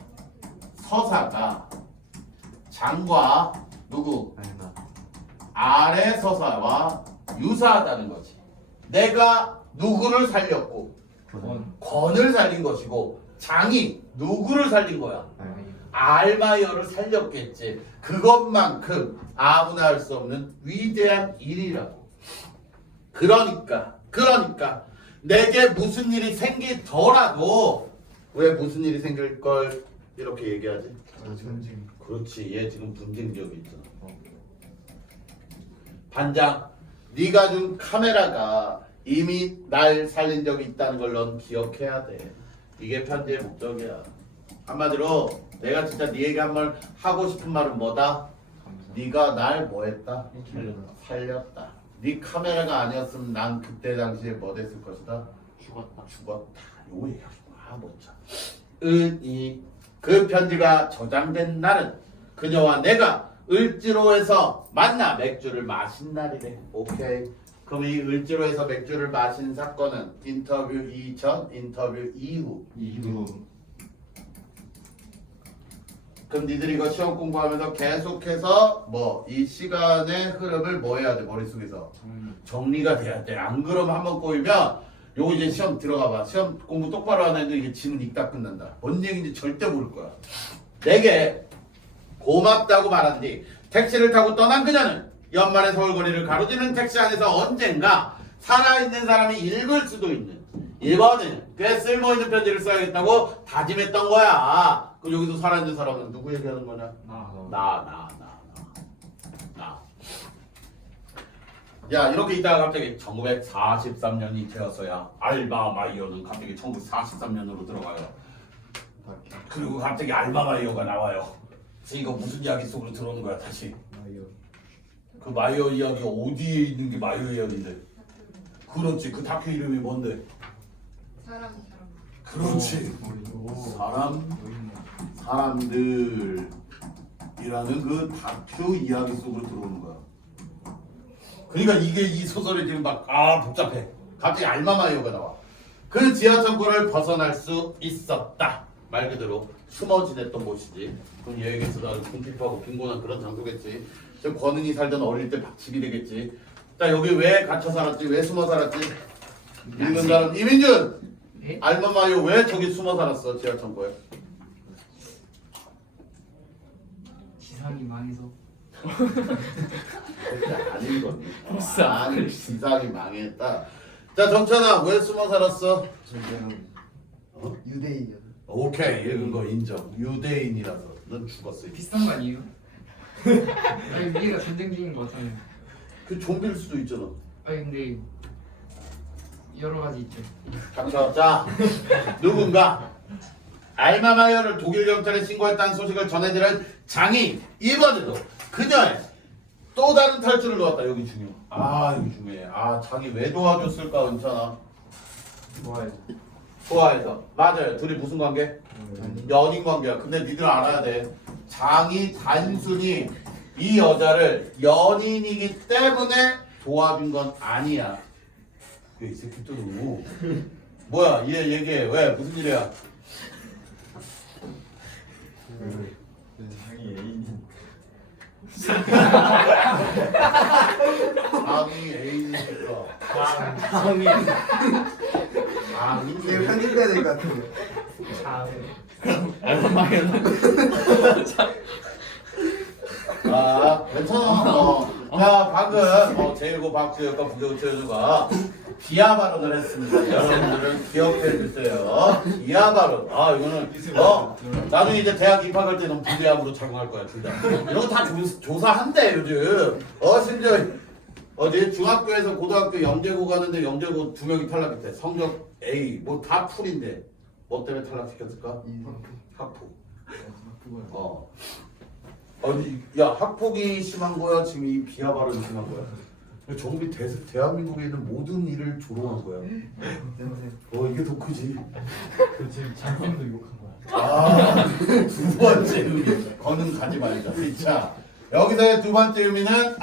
서사가 장과 누구 아래 서사와 유사하다는 거지. 내가 누구를 살렸고 권을 살린 것이고 장이 누구를 살린 거야? 알마이어를 살렸겠지. 그것만큼 아무나 할 수 없는 위대한 일이라고. 그러니까 내게 무슨 일이 생기더라도 왜 무슨 일이 생길 걸 이렇게 얘기하지? 전쟁 그렇지. 얘 지금 분쟁 지역이 있잖아. 반장, 네가 준 카메라가 이미 날 살린 적이 있다는 걸 넌 기억해야 돼. 이게 편지의 목적이야. 한마디로 내가 진짜 네에게 한번 하고 싶은 말은 뭐다? 네가 날 뭐했다? 살렸다. 네 카메라가 아니었으면 난 그때 당시에 뭐 됐을 것이다? 죽었다. 요 얘기하고 멋져. 은이 그 편지가 저장된 날은 그녀와 내가 을지로에서 만나 맥주를 마신 날이래. 오케이. 그럼 이 을지로에서 맥주를 마신 사건은 인터뷰 이전, 인터뷰 이후. 그럼 니들이 이거 시험 공부하면서 계속해서 뭐 이 시간의 흐름을 뭐 해야 돼? 머릿속에서 정리가 돼야 돼. 안 그러면 한번 꼬이면 요거 이제 시험 들어가 봐. 시험 공부 똑바로 안 해도 이게 지문 읽다 끝난다. 뭔 얘기인지 절대 모를 거야. 내게 고맙다고 말한 뒤 택시를 타고 떠난 그녀는 연말의 서울거리를 가로지르는 택시 안에서 언젠가 살아있는 사람이 읽을 수도 있는 1번은 꽤 쓸모있는 편지를 써야겠다고 다짐했던 거야. 그럼 여기서 살아있는 사람은 누구 얘기하는 거냐? 나. 야, 이렇게 있다가 갑자기 1943년이 되어서야 알마마이어는 갑자기 1943년으로 들어가요. 그리고 갑자기 알마마이어가 나와요. 그래서 이거 무슨 이야기 속으로 들어오는 거야 다시. 마이오 그 마이어 이야기 어디에 있는 게 마이어 이야기인데? 그렇지. 그 다큐 이름이 뭔데? 사람. 그렇지. 사람들. 이라는 그 다큐 이야기 속으로 들어오는 거야. 그러니까 이게 이 소설이 지금 막 복잡해. 갑자기 알마마이어가 나와. 그 지하 창고를 벗어날 수 있었다. 말 그대로 숨어 지냈던 곳이지. 그럼 여행에서도 궁핍하고 빈곤한 그런 장소겠지. 저 권은이 살던 어릴 때 밥집이 되겠지. 자 여기 왜 갇혀 살았지? 왜 숨어 살았지? 읽는 사람 이민준. 예? 알마마이어 왜 저기 숨어 살았어? 지하 창고에. 지상이 망해서. 아닌 거니. 복수. 아니 지상이 망했다. 자 정찬아 왜 숨어 살았어? 저는 어? 유대인이요. 오케이 읽은 거 인정. 유대인이라서 넌 죽었어. 비슷한 거 아니에요? 아니 위에가 전쟁 중인 거 같잖아요. 그 좀비일 수도 있잖아. 아니 근데 여러 가지 있죠. 닥쳐. 자 누군가 알마마이어를 독일 경찰에 신고했다는 소식을 전해들은 장이 이번에도 그녀의 또 다른 탈출을 놓았다. 여기 중요. 여기 중요해. 장이 왜 도와줬을까 은찬아? 좋아요. 좋아해서. 맞아요. 둘이 무슨 관계? 연인 관계야. 근데 니들 알아야 돼. 장이 단순히 이 여자를 연인이기 때문에 도와준 건 아니야. 왜 이 새끼 또 뭐야? 얘 얘기해. 왜? 무슨 일이야? 장이 애인이. 장이 애인이니까. 이게 편집돼야 될 것 같은데. 괜찮아. 자, 방금 제1고 박주혁과 부경철누가 비하 발언을 했습니다. 여러분들은 기억해 주세요. 비하 발언. 이거는 나중에 이제 대학 입학할 때는 부대함으로 작용할 거야, 둘 다. 이런 거 다 조사한대 요즘. 심지어 어디 중학교에서 고등학교 영재고 가는데 영재고 2명이 탈락했대. 성적 A 뭐 다 풀인데 뭐 때문에 탈락시켰을까? 학폭. 아니 야 학폭이 심한 거야 지금 이 비하 발언이 심한 거야. 정비 대한민국에 있는 모든 일을 조롱한 거야. 이게 더 크지. 지금 장님도 욕한 거야. 두 번째 의미 거는 가지 말자. 자 여기서의 두 번째 의미는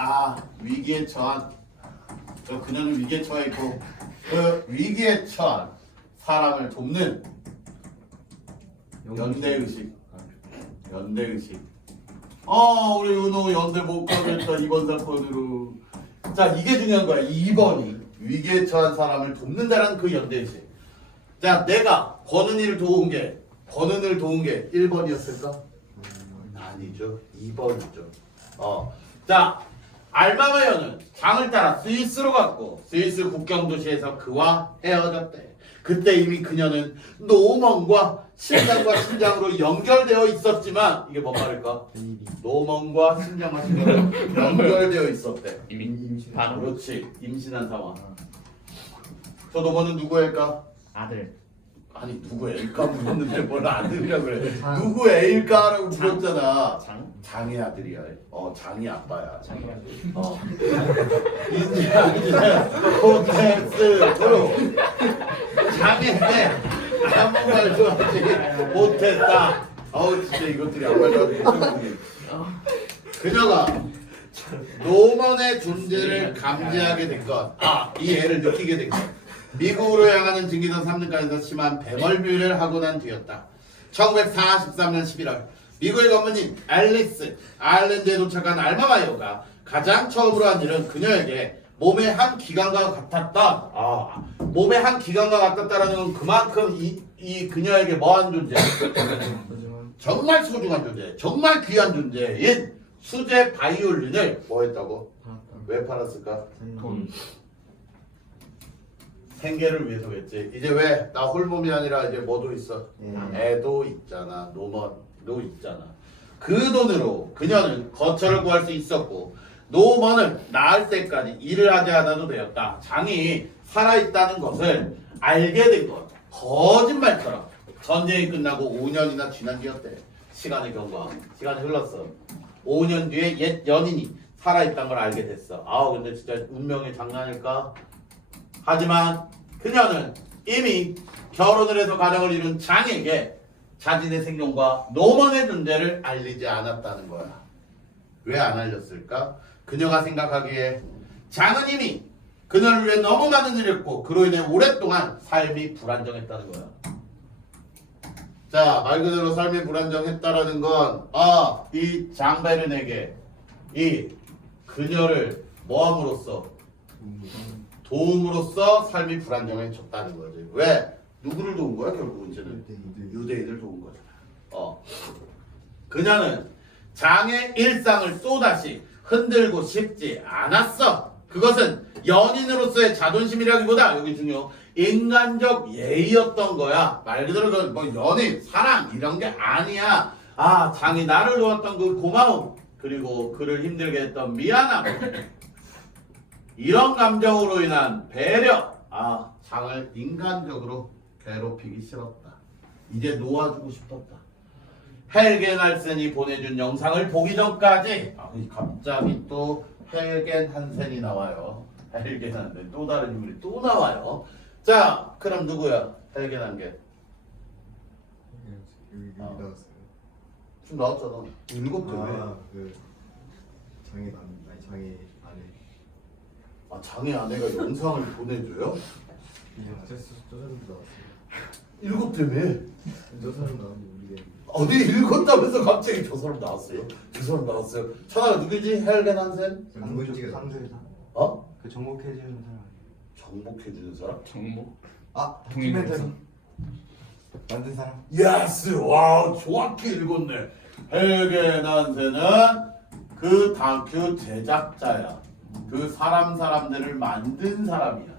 위기에 처한 그녀는 위기에 처해 있고 그 위기에 처한 사람을 돕는 연대의식. 우리 은호 연대 못 가겠다 이번 사건으로. 자 이게 중요한 거야. 2번이 위기에 처한 사람을 돕는다는 그 연대의식. 자 내가 권은이를 도운 게 1번이었을까? 아니죠. 2번이죠. 자 알마마이어는 장을 따라 스위스로 갔고 스위스 국경 도시에서 그와 헤어졌대. 그때 이미 그녀는 노먼과 심장과 심장으로 연결되어 있었지만 이게 뭔 말일까? 노먼과 심장과 심장으로 연결되어 있었대. 이미 바로 그렇지. 임신한 상황. 저 노먼은 누구일까? 아들. 아니 누구 애일까 물었는데 뭘 아들이라고 그래. 누구 애일까라고 물었잖아. 장의 아들이야. 장이 아빠야. 장이 아들. 인지하기는 호텔스 도로 장애인데 아무 말도 하지 못했다. 진짜 이것들이 아무 말도 하지 못했네. 그녀가 노먼의 존재를 감지하게 된 것. 이 애를 느끼게 된 것. 미국으로 향하는 증기선 3등간에서 심한 배멀미를 하고 난 뒤였다. 1943년 11월 미국의 검문인 앨리스 아일랜드에 도착한 알마마이어가 가장 처음으로 한 일은 그녀에게 몸의 한 기관과 같았다. 몸의 한 기관과 같았다라는 건 그만큼 이 그녀에게 뭐한 존재? 정말 소중한 존재, 정말 귀한 존재인 수제 바이올린을 뭐 했다고? 왜 팔았을까? 돈. 생계를 위해서겠지. 이제 왜 나 홀몸이 아니라 이제 뭐도 있어? 애도 있잖아. 노먼도 있잖아. 그 돈으로 그녀는 거처를 구할 수 있었고 노먼을 낳을 때까지 일을 하지 않아도 되었다. 장이 살아있다는 것을 알게 된 것. 거짓말처럼 전쟁이 끝나고 5년이나 지난 뒤였대. 시간의 경과. 시간이 흘렀어. 5년 뒤에 옛 연인이 살아있다는 걸 알게 됐어. 근데 진짜 운명의 장난일까? 하지만 그녀는 이미 결혼을 해서 가정을 이룬 장에게 자신의 생존과 노먼의 존재를 알리지 않았다는 거야. 왜 안 알렸을까? 그녀가 생각하기에 장은 이미 그녀를 위해 너무 많은 일을 했고 그로 인해 오랫동안 삶이 불안정했다는 거야. 자, 말 그대로 삶이 불안정했다라는 건 이 장베른에게 이 그녀를 뭐함으로써 도움으로써 삶이 불안정해졌다는 거지. 왜? 누구를 도운 거야? 결국은 이제는 유대인을 도운 거잖아. 그녀는 장의 일상을 또다시 흔들고 싶지 않았어. 그것은 연인으로서의 자존심이라기보다 여기 중요 인간적 예의였던 거야. 말 그대로 뭐 연인, 사랑 이런 게 아니야. 장이 나를 도왔던 그 고마움 그리고 그를 힘들게 했던 미안함 이런 감정으로 인한 배려. 장을 인간적으로 괴롭히기 싫었다. 이제 놓아주고 싶었다. 헬겐 한센이 보내준 영상을 보기 전까지 갑자기 또 헬겐 한센이 나와요. 헬겐 한센 또 다른 인물이 또 나와요. 자, 그럼 누구야? 헬겐 한센. 여기 나왔어요. 좀 나왔잖아. 일곱 대 왜? 그 장애 아니 장애 안에 장의 아내가 영상을 보내줘요? 저 사람도 나왔어요. 일곱 대 왜? 저 사람 나왔는데 모르겠는데. 어디 읽었다면서 갑자기 저 사람 나왔어요? 저 사람 나왔어요? 천하가 누구지? 헬겐 한센? 누구죠? 상세사. 어? 그 정복해주는 사람. 정복해주는 사람? 정보? 다큐멘터리 만든 사람. 예스! 와, 정확히 읽었네. 헬겐 한센은 그 다큐 제작자야. 그 사람들을 만든 사람이야.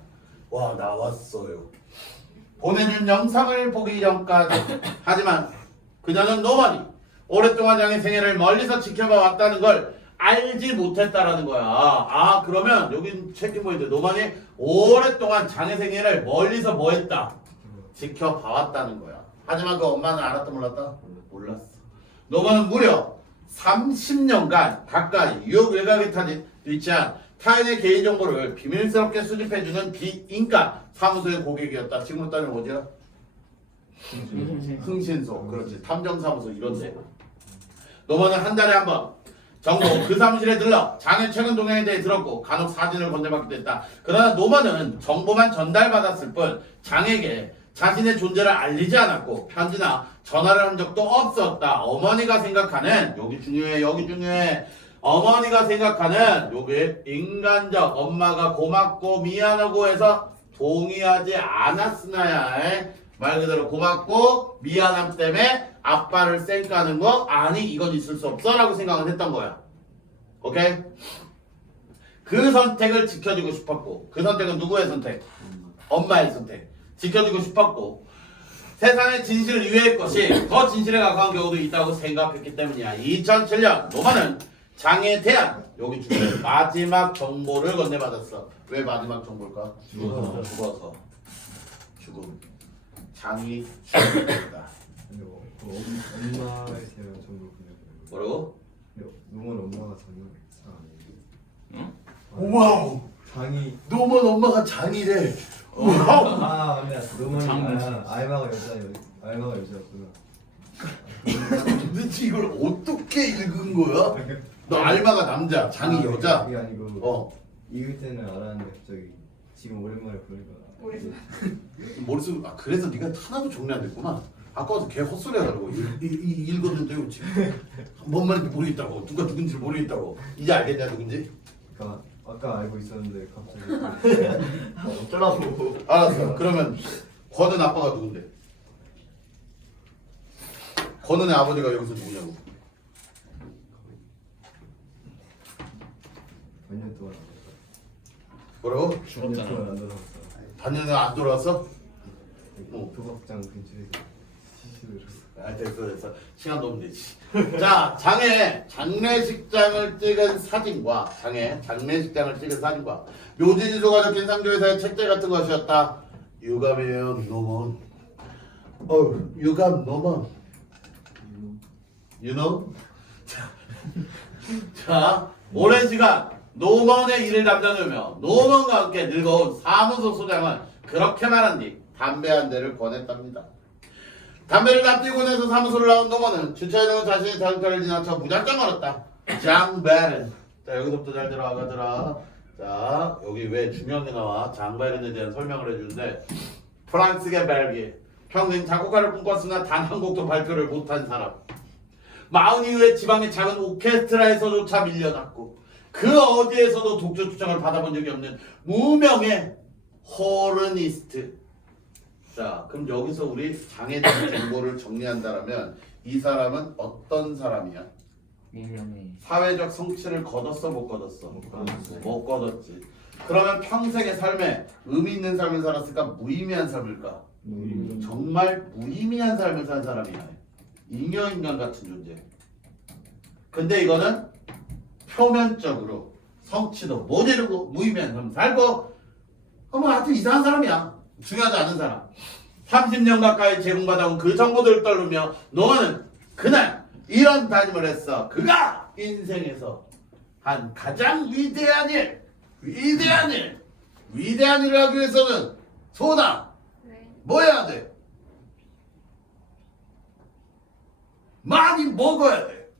와, 나왔어요. 보내준 영상을 보기 전까지. 하지만 그녀는 노만이 오랫동안 장의 생애를 멀리서 지켜봐 왔다는 걸 알지 못했다라는 거야. 그러면 여긴 체크포인트. 노만이 오랫동안 장의 생애를 멀리서 뭐 했다? 지켜봐 왔다는 거야. 하지만 그 엄마는 알았다 몰랐다? 몰랐어. 노만은 무려 30년간 가까이 유혹 외곽에 위치한 타인의 개인정보를 비밀스럽게 수집해주는 비인가 사무소의 고객이었다. 지금으로 따지면 뭐지요? 흥신소. 그렇지. 탐정사무소 이런데. 노만은 한 달에 한 번 정보 그 사무실에 들러 장의 최근 동향에 대해 들었고 간혹 사진을 건네받기도 했다. 그러나 노만은 정보만 전달받았을 뿐 장에게 자신의 존재를 알리지 않았고 편지나 전화를 한 적도 없었다. 어머니가 생각하는 여기 중요해. 어머니가 생각하는 요게 인간적 엄마가 고맙고 미안하고 해서 동의하지 않았으나야 말 그대로 고맙고 미안함 때문에 아빠를 쌩까는 거 아니 이건 있을 수 없어 라고 생각을 했던 거야. 오케이? 그 선택을 지켜주고 싶었고 그 선택은 누구의 선택? 엄마의 선택. 지켜주고 싶었고 세상의 진실을 위해할 것이 더 진실에 가까운 경우도 있다고 생각했기 때문이야. 2007년 노만은 장에 대한 여기 중요해 마지막 정보를 건네받았어. 왜 마지막 정보일까? 죽어서. 죽음. 장이 죽었다. 근데 엄마에 대한 정보를 보내줘요. 뭐라고? 노만 엄마가 장애 아니에요? 와우. 장이 노만 엄마가 장이래. 와우. 맞네. 노만이 장. 알마가 여자였구나. 도대체 이걸 어떻게 읽은 거야? 너 알마가 남자, 장이 여자. 그게 아니고 읽을 때는 알았는데 갑자기 지금 오랜만에 보니까 머릿속 그래서 네가 하나도 정리 안 됐구나. 아까부터 걔 헛소리 하더라고. 읽었는데 지금 뭔 말인지 모르겠다고. 누가 누군지 모르겠다고. 이제 알겠냐 누군지? 그러니까 아까 알고 있었는데 갑자기 어쩌라고. 알았어. 그러면 권은 아빠가 누군데? 권은의 아버지가 여기서 누구냐고? 반년 동안 뭐라고? 죽었잖아. 안 돌아왔어. 반년에 안 돌아왔어? 도박장 근처에서 시신을 줬어. 됐어. 시간 너무 되지. 자, 장례식장을 찍은 사진과 장례식장을 찍은 사진과 묘지지소가 적힌 상조회사의 책자 같은 것이었다. 유감이에요, 노먼. 유감 노먼. You know? 자, 오랜 시간 노먼의 일을 담당하며 노먼과 함께 늙어온 사무소 소장은 그렇게 말한 뒤 담배 한 대를 권했답니다. 담배를 납띄고 나서 사무소를 나온 노먼은 주차해놓은 자신의 자동차를 지나쳐 무작정 걸었다. 장베른. 자 여기서부터 잘 들어가더라. 자 여기 왜 중요한 게 나와? 장베른에 대한 설명을 해주는데 프랑스계 벨기에 평생 작곡가를 꿈꿨으나 단 한 곡도 발표를 못한 사람. 40 이후에 지방의 작은 오케스트라에서조차 밀려났고 그 어디에서도 독주 초청을 받아본 적이 없는 무명의 호르니스트. 자 그럼 여기서 우리 장에 대한 정보를 정리한다면 이 사람은 어떤 사람이야? 유명해. 사회적 성취를 거뒀어 못 거뒀어? 못 거뒀지. 그러면 평생의 삶에 의미 있는 삶을 살았을까 무의미한 삶일까? 정말 무의미한 삶을 산 사람이야. 잉여인간 같은 존재. 근데 이거는 표면적으로 성취도 못 이루고 무의미한 삶 살고 뭐 하여튼 이상한 사람이야. 중요하지 않은 사람. 30년 가까이 제공받아온 그 정보들을 떠르며 너는 그날 이런 다짐을 했어. 그가 인생에서 한 가장 위대한 일, 위대한 일을 하기 위해서는 소나 네. 뭐 해야 돼? 많이 먹어야 돼.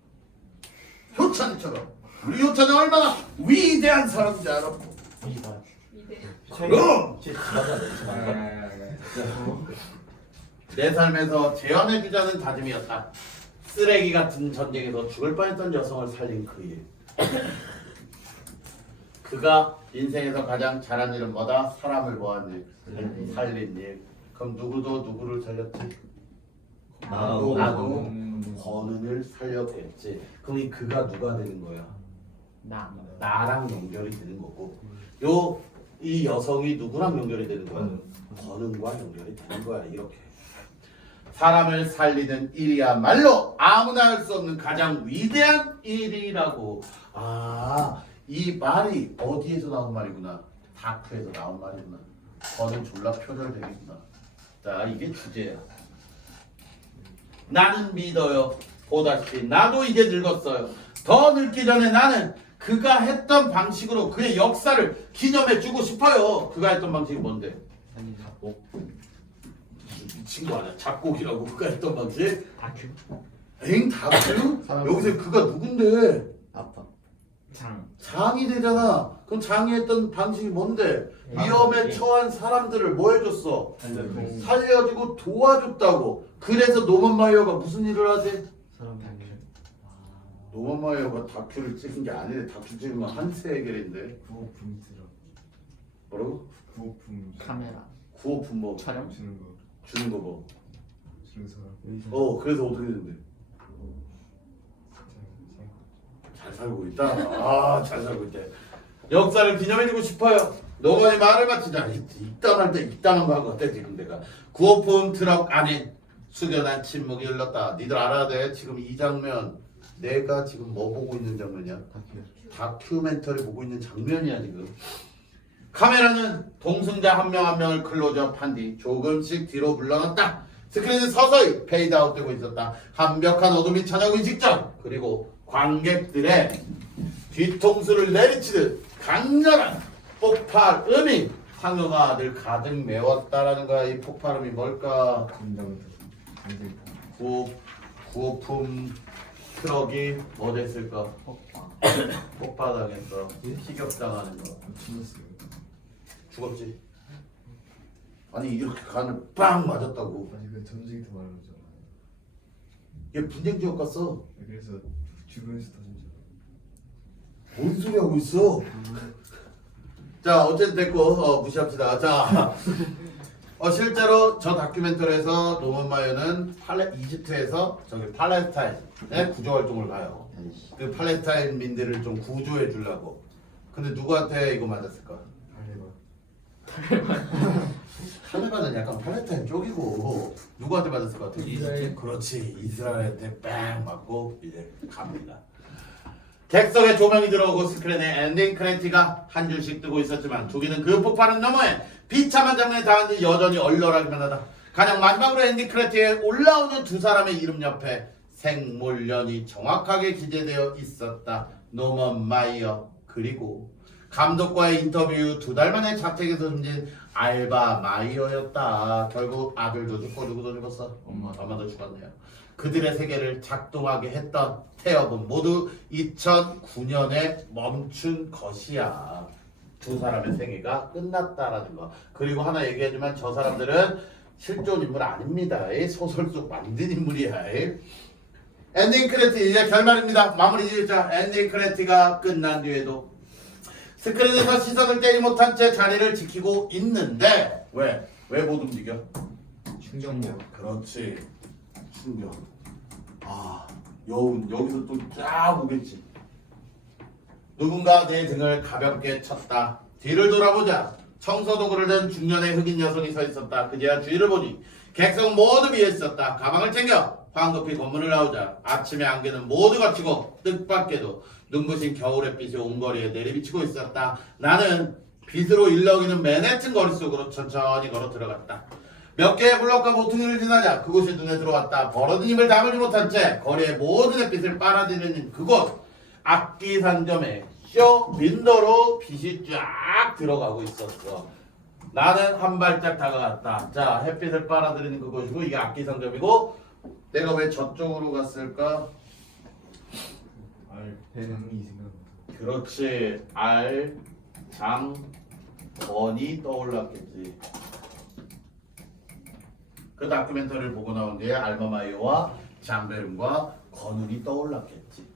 효찬이처럼. 우리 효찬이 얼마나 위대한 사람인지 알아? 이다. 이대. 그럼 아, 내 삶에서 재현해주자는 다짐이었다. 쓰레기 같은 전쟁에서 죽을 뻔했던 여성을 살린 그 일. 그가 인생에서 가장 잘한 일은 뭐다? 사람을 뭐한 일? 살린 일. 그럼 누구도 누구를 살렸지? 나도 권은을 살렸겠지. 그럼 이 그가 누가 되는 거야? 나랑 연결이 되는 거고 이 여성이 누구랑 연결이 되는 거야? 권은과 연결이 되는 거야. 이렇게 사람을 살리는 일이야말로 아무나 할 수 없는 가장 위대한 일이라고. 이 말이 어디에서 나온 말이구나? 다크에서 나온 말이구나. 권은 졸라 표절되겠구나. 자 이게 주제야. 나는 믿어요. 보다시피 나도 이제 늙었어요. 더 늙기 전에 나는 그가 했던 방식으로 그의 역사를 기념해주고 싶어요. 그가 했던 방식이 뭔데? 미친 거 아니야. 작곡이라고 그가 했던 방식? 다큐? 엥? 다큐? 여기서 그가 누군데? 아빠. 장. 장이 되잖아. 그럼 장이 했던 방식이 뭔데? 위험에 처한 사람들을 뭐 해줬어? 살려주고 도와줬다고. 그래서 노먼 마이어가 무슨 일을 하지? 사람 다큐. 노먼 마이어가 다큐를 찍은 게 아니래. 다큐 찍으면 한세 해결인데. 구호품 들어. 뭐라고? 구호품 카메라. 구호품 뭐 촬영? 주는 거. 주는 거 뭐. 주는 사람. 그래서 어떻게 됐는데? 잘 살고 있다. 잘 살고 있대. 역사를 기념해주고 싶어요. 노먼이 말을 마치자 입담할 때 입담한 거 같아 지금 내가. 구호품 트럭 안에 숙연한 침묵이 흘렀다. 니들 알아야 돼. 지금 이 장면 내가 지금 뭐 보고 있는 장면이야? 다큐멘터리 보고 있는 장면이야 지금. 카메라는 동승자 한 명 한 명을 클로즈업한 뒤 조금씩 뒤로 물러났다. 스크린은 서서히 페이드아웃 되고 있었다. 완벽한 어둠이 찾아오기 직전. 그리고 관객들의 뒤통수를 내리치듯 강렬한 폭발음이 상영하들 가득 메웠다라는 거야. 이 폭발음이 뭘까? 구호품 트럭이 뭐 됐을까? 폭파당했어. 희격당하는 거. 죽었지. 아니 이렇게 간을 빵 맞았다고. 아니 그 전쟁터 말하는 거잖아. 얘 분쟁 지역 갔어. 그래서 주변에서 터진 줄. 뭔 소리 하고 있어? 자 어쨌든 됐고 무시합시다. 자 실제로 저 다큐멘터리에서 노먼 마이어는 이집트에서 저기 팔레스타인에 구조 활동을 가요. 그 팔레스타인민들을 좀 구조해 주려고. 근데 누구한테 이거 맞았을까? 탈레반은 약간 팔레스타인 쪽이고 누구한테 맞았을 것 같아? 이스라엘. 그렇지. 이스라엘한테 뺑 맞고 이제 갑니다. 객석에 조명이 들어오고 스크린에 엔딩 크레디트가 한 줄씩 뜨고 있었지만 조기는 그 폭발은 너머에 비참한 장면에 당한 듯 여전히 얼얼하기만 하다. 가장 마지막으로 엔딩 크레디트에 올라오는 두 사람의 이름 옆에 생물년이 정확하게 기재되어 있었다. 노먼 마이어 그리고 감독과의 인터뷰 2달 만에 자택에서 숨진 알바 마이어였다. 결국 아들도 죽고 누구도 죽었어? 엄마도 죽었네요. 그들의 세계를 작동하게 했던 태엽은 모두 2009년에 멈춘 것이야. 두 사람의 세계가 끝났다라는 거. 그리고 하나 얘기해주면 저 사람들은 실존 인물 아닙니다. 소설 속 만든 인물이야. 엔딩 크레딧 이제 결말입니다. 마무리 지으자. 엔딩 크레딧가 끝난 뒤에도 스크린에서 시선을 떼지 못한 채 자리를 지키고 있는데 왜 못 움직여? 충격력. 그렇지. 충격. 아, 여운 여기서 또 쫙 오겠지. 누군가 내 등을 가볍게 쳤다. 뒤를 돌아보자. 청소도구를 든 중년의 흑인 여성이 서 있었다. 그제야 주위를 보니 객석 모두 비어 있었다. 가방을 챙겨 황급히 건물을 나오자 아침의 안개는 모두 걷히고 뜻밖에도 눈부신 겨울햇빛이 온 거리에 내리비치고 있었다. 나는 빛으로 일렁이는 맨해튼 거리 속으로 천천히 걸어 들어갔다. 몇 개의 블럭과 모퉁이를 지나자 그곳이 눈에 들어왔다. 버러진 입을 다물지 못한 채 거리의 모든 햇빛을 빨아들이는 그곳. 악기 상점에 쇼 윈도로 빛이 쫙 들어가고 있었어. 나는 한 발짝 다가갔다. 자, 햇빛을 빨아들이는 그곳이고 이게 악기 상점이고 내가 왜 저쪽으로 갔을까? 배낭이 생각나. 그렇지. 알장건이 떠올랐겠지. 그 다큐멘터리를 보고 나온 뒤에 알마마이오와 장베름과 건운이 떠올랐겠지.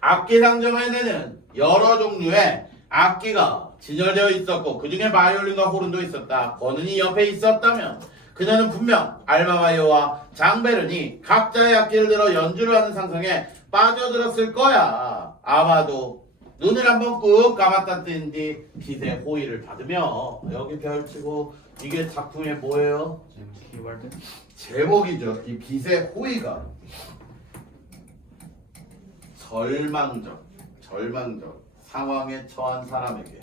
악기 상점에는 여러 종류의 악기가 진열되어 있었고 그 중에 바이올린과 호른도 있었다. 건운이 옆에 있었다면 그녀는 분명 알마마이오와 장베른이 각자의 악기를 들어 연주를 하는 상상에 빠져들었을 거야. 아마도 눈을 한번 꾹 감았다 뜬 뒤 빛의 호의를 받으며 여기 별치고 이게 작품의 뭐예요? 키워드? 제목이죠. 이 빛의 호의가 절망적 상황에 처한 사람에게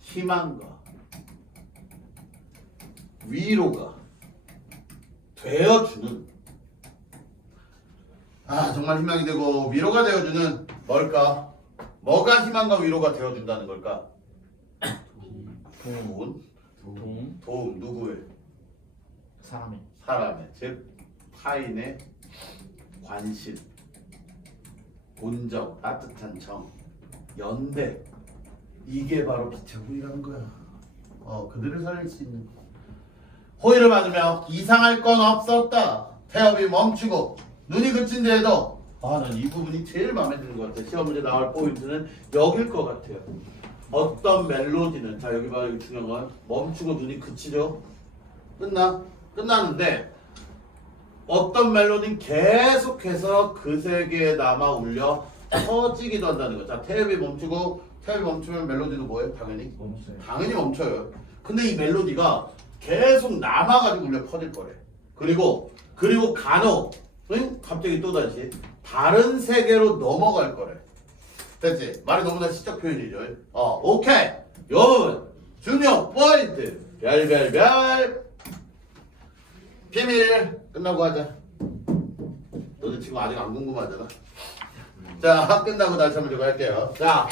희망과 위로가 되어주는 정말 희망이 되고 위로가 되어주는 뭘까? 뭐가 희망과 위로가 되어준다는 걸까? 도움 누구의? 사람의 즉 타인의 관심, 온정, 따뜻한 정, 연대 이게 바로 빛의 호의라는 거야. 그들을 살릴 수 있는 거. 호의를 받으며 이상할 건 없었다. 태엽이 멈추고 눈이 그친 데에도 난 이 부분이 제일 마음에 드는 것 같아. 시험 문제 나올 포인트는 여길 것 같아요. 어떤 멜로디는 자 여기 봐. 여기 중요한 건 멈추고 눈이 그치죠. 끝나는데 어떤 멜로디는 계속해서 그 세계에 남아 울려 터지기도 한다는 거. 자 태엽이 멈추면 멜로디도 뭐예요? 당연히 멈춰요. 근데 이 멜로디가 계속 남아가지고 울려 퍼질 거래. 그리고 간혹 갑자기 또다시 다른 세계로 넘어갈 거래. 됐지? 말이 너무나 시적 표현이죠. 오케이. 요 부분 중요 포인트 별별별 비밀 끝나고 하자. 너네 지금 아직 안 궁금하잖아. 자, 끝나고 다시 한번 이거 할게요. 자,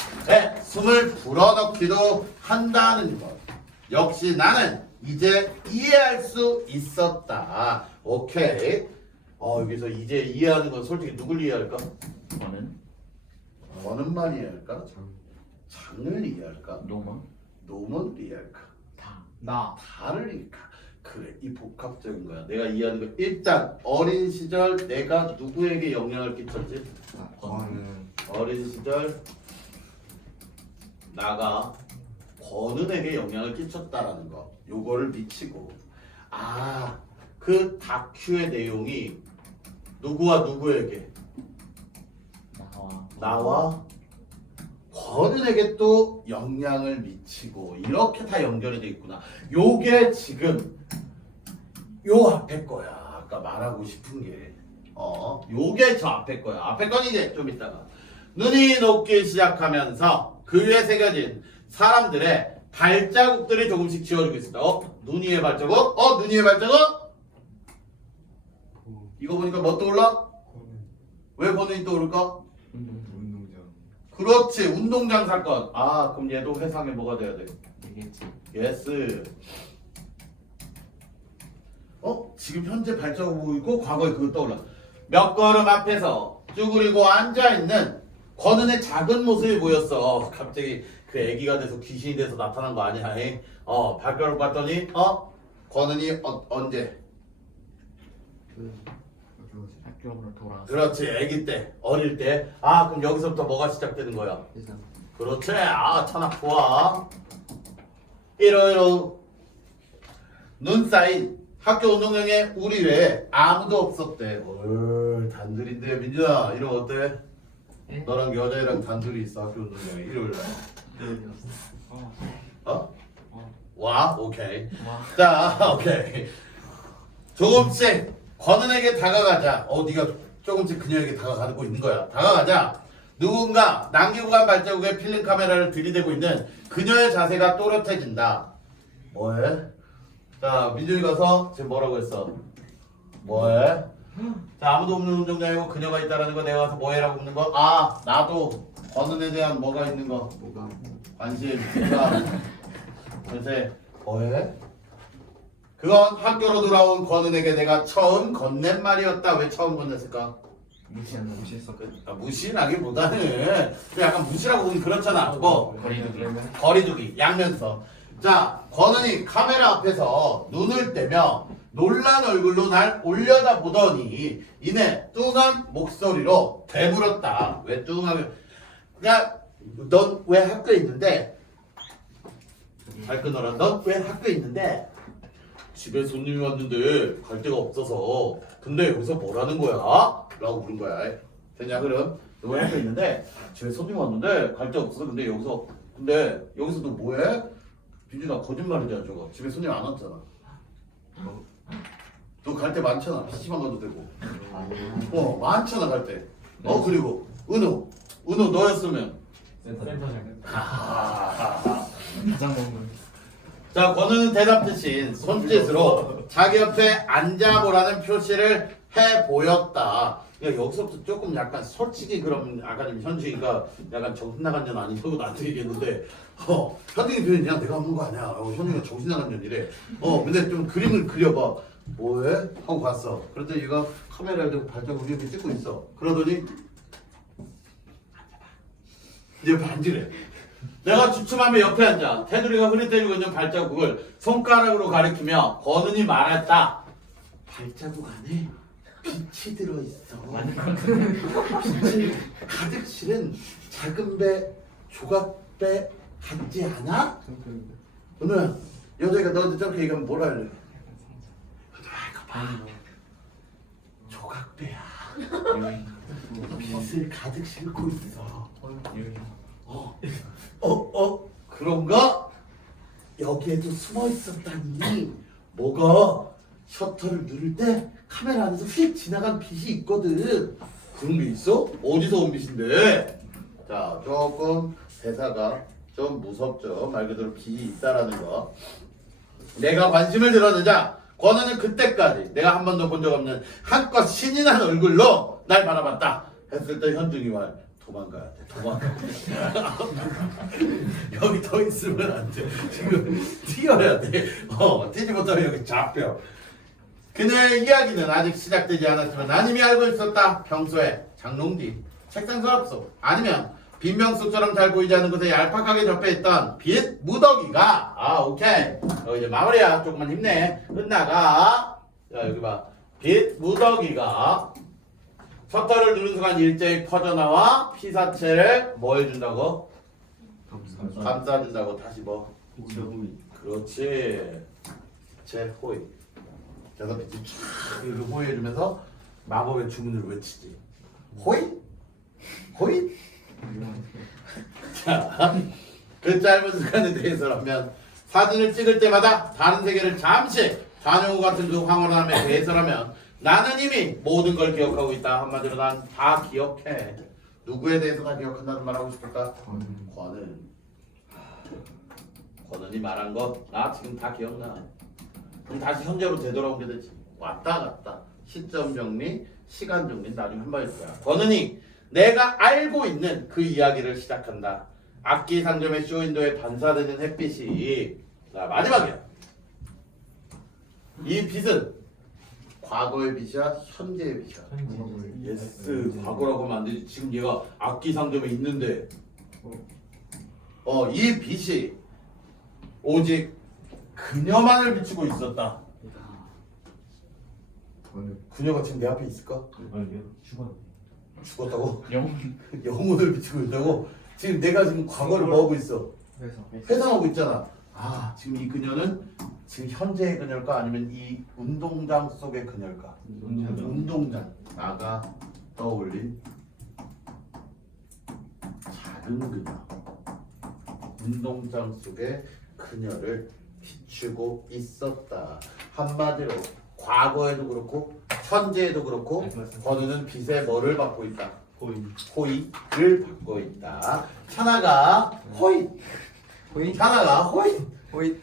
숨을 불어넣기도 한다는 것. 역시 나는 이제 이해할 수 있었다. 오케이. 여기서 이제 이해하는 건 솔직히 누굴 이해할까? 너는만 이해할까? 장을 이해할까? 노먼을 이해할까? 다를 이해할까? 그래, 이 복합적인 거야. 내가 이해하는 거. 일단 어린 시절 내가 누구에게 영향을 끼쳤지? 어린 시절 나가 권은에게 영향을 끼쳤다라는 거. 요거를 미치고 그 다큐의 내용이 누구와 누구에게? 나와 권은에게 또 영향을 미치고 이렇게 다 연결이 돼 있구나. 요게 지금 요 앞에 거야. 아까 말하고 싶은 게 요게 저 앞에 거야. 앞에 건 이제 좀 이따가 눈이 녹기 시작하면서 그 위에 새겨진 사람들의 발자국들이 조금씩 지워지고 있습니다. 눈 위에 발자국? 눈 위에 발자국? 이거 보니까 뭐 떠올라? 왜 권은이 떠오를까? 그렇지. 운동장 사건. 아 그럼 얘도 회상에 뭐가 돼야 돼? 되겠지. 예스. 지금 현재 발자국 보이고 과거에 그거 떠올라. 몇 걸음 앞에서 쭈그리고 앉아있는 권은의 작은 모습이 보였어. 갑자기 그 애기가 돼서 귀신이 돼서 나타난 거 아니야? 발가락 봤더니 권은이 언제? 학교로 돌아왔어. 그렇지. 애기 때 어릴 때. 아 그럼 여기서부터 뭐가 시작되는 거야? 일단 그렇지. 아 찬학 좋아. 이러이러 눈 쌓인 학교 운동장에 우리 외에 아무도 없었대. 단둘인데 민준아 이러면 어때? 예? 너랑 여자애랑 단둘이 있어 학교 운동장에 일요일날. 어? 와 오케이. 와. 자 오케이. 조금씩 권은에게 다가가자. 네가 조금씩 그녀에게 다가가고 있는 거야. 다가가자. 누군가 남기고 간 발자국에 필름 카메라를 들이대고 있는 그녀의 자세가 또렷해진다. 뭐해? 자 민준이 가서 지금 뭐라고 했어? 뭐해? 자 아무도 없는 운동장이고 그녀가 있다라는 거 내가 가서 뭐해라고 묻는 거. 아 나도 권은에 대한 뭐가 있는 거. 뭐가? 관심, 생각, 전세. 뭐해? 그건 학교로 돌아온 권은에게 내가 처음 건넨 말이었다. 왜 처음 건넸을까? 무시했어. 무시라기보다는 약간 무시라고 보기 그렇잖아. 뭐 거리두기. 거리두기 양면서. 자 권은이 카메라 앞에서 눈을 떼며 놀란 얼굴로 날 올려다 보더니 이내 뚱한 목소리로 되물었다. 왜 뚱하게? 야, 넌 왜 학교에 있는데? 잘 끊어라. 넌 왜 학교에 있는데? 집에 손님이 왔는데 갈 데가 없어서. 근데 여기서 뭐라는 거야? 라고 물은 거야. 됐냐 그럼? 너 왜 학교에 있는데 집에 손님 왔는데 갈 데가 없어서. 근데 여기서 너 뭐해? 민준아 거짓말이잖아 저거. 집에 손님 안 왔잖아. 너 갈 때 많잖아. PC방 가도 되고. 많잖아 갈 때. 그리고 은호 너였으면. 센터장. 가장 먹는 거. 자 권우는 대답 대신 손짓으로 자기 옆에 앉아보라는 표시를 해 보였다. 그러니까 여기서부터 조금 약간 솔직히 그럼 아까 좀 현주이가 약간 정신 나간 년 아니냐고 나한테 얘기했는데 현주이 표현이 그냥 내가 하는 거 아니야. 현주이가 정신 나간 년이래. 근데 좀 그림을 그려봐. 뭐해? 하고 갔어. 그랬더니 얘가 카메라를 대고 발자국 이렇게 찍고 있어. 그러더니 이제 반지래. 내가 주춤하며 옆에 앉아 테두리가 흐릿해지고 있는 발자국을 손가락으로 가리키며 권은이 말했다. 발자국 안에 빛이 들어있어. 빛이 가득 실은 작은 배, 조각배 같지 않아? 은호야, 여자애가 너한테 저렇게 얘기하면 뭐라 할래? 이거 봐. 조각배야. 빛을 가득 싣고 있어. 그런가? 여기에도 숨어 있었다니. 뭐가? 셔터를 누를 때 카메라 안에서 휙 지나간 빛이 있거든. 그런 게 있어? 어디서 온 빛인데? 자, 조금 대사가 좀 무섭죠. 말 그대로 빛이 있다라는 거. 내가 관심을 들어내자 권은은 그때까지 내가 한 번도 본 적 없는 한껏 신이 난 얼굴로 날 바라봤다. 했을 때 현중이 말 도망가야 돼. 여기 더 있으면 안 돼. 지금 튀어야 돼. 튀지 못하면 여기 잡혀. 그녀의 이야기는 아직 시작되지 않았지만 난 이미 알고 있었다. 평소에 장롱 책상 서랍 속 아니면 빈명수처럼 잘 보이지 않는 곳에 얄팍하게 접혀있던 빛 무더기가 오케이. 이제 마무리야. 조금만 힘내. 끝나가. 자 여기 봐. 빛 무더기가 셔터를 누른 순간 일제히 퍼져나와 피사체를 뭐 해준다고? 감싸준다고. 다시 뭐? 그렇지. 제 호의. 그래서 빛이 쫙 이렇게 호의해주면서 마법의 주문을 외치지. 호의? 호의? 자, 그 짧은 시간에 대해서라면 사진을 찍을 때마다 다른 세계를 잠시 관용후 같은 그 황홀함에 대해서라면 나는 이미 모든 걸 기억하고 있다. 한마디로 난 다 기억해. 누구에 대해서 다 기억한다는 말 하고 싶을까? 권은이 말한 것 나 지금 다 기억나. 그럼 다시 현재로 되돌아오게 되지. 왔다 갔다. 시점 정리, 시간 정리 나중에 한 번일 거야. 권은이 내가 알고 있는 그 이야기를 시작한다. 악기 상점의 쇼윈도에 반사되는 햇빛이 자 마지막이야. 이 빛은 과거의 빛이야 현재의 빛이야. 예스 과거라고 하면 안 되지. 지금 얘가 악기 상점에 있는데 이 빛이 오직 그녀만을 비추고 있었다. 그녀가 지금 내 앞에 있을까? 아니요 죽었네. 죽었다고? 영혼. 영혼을 비추고 있다고? 지금 내가 지금 과거를 뭐하고 있어? 그래서 회상하고 있잖아. 아 지금 이 그녀는 지금 현재의 그녀일까 아니면 이 운동장 속의 그녀일까? 운동장 나가 떠올린 작은 그녀. 운동장 속의 그녀를 비추고 있었다. 한마디로 과거에도 그렇고 현재에도 그렇고 건우는 빛의 뭐를 받고 있다? 호의를 받고 있다. 하나가 호의. 호잇. 하나가 호의. 호잇.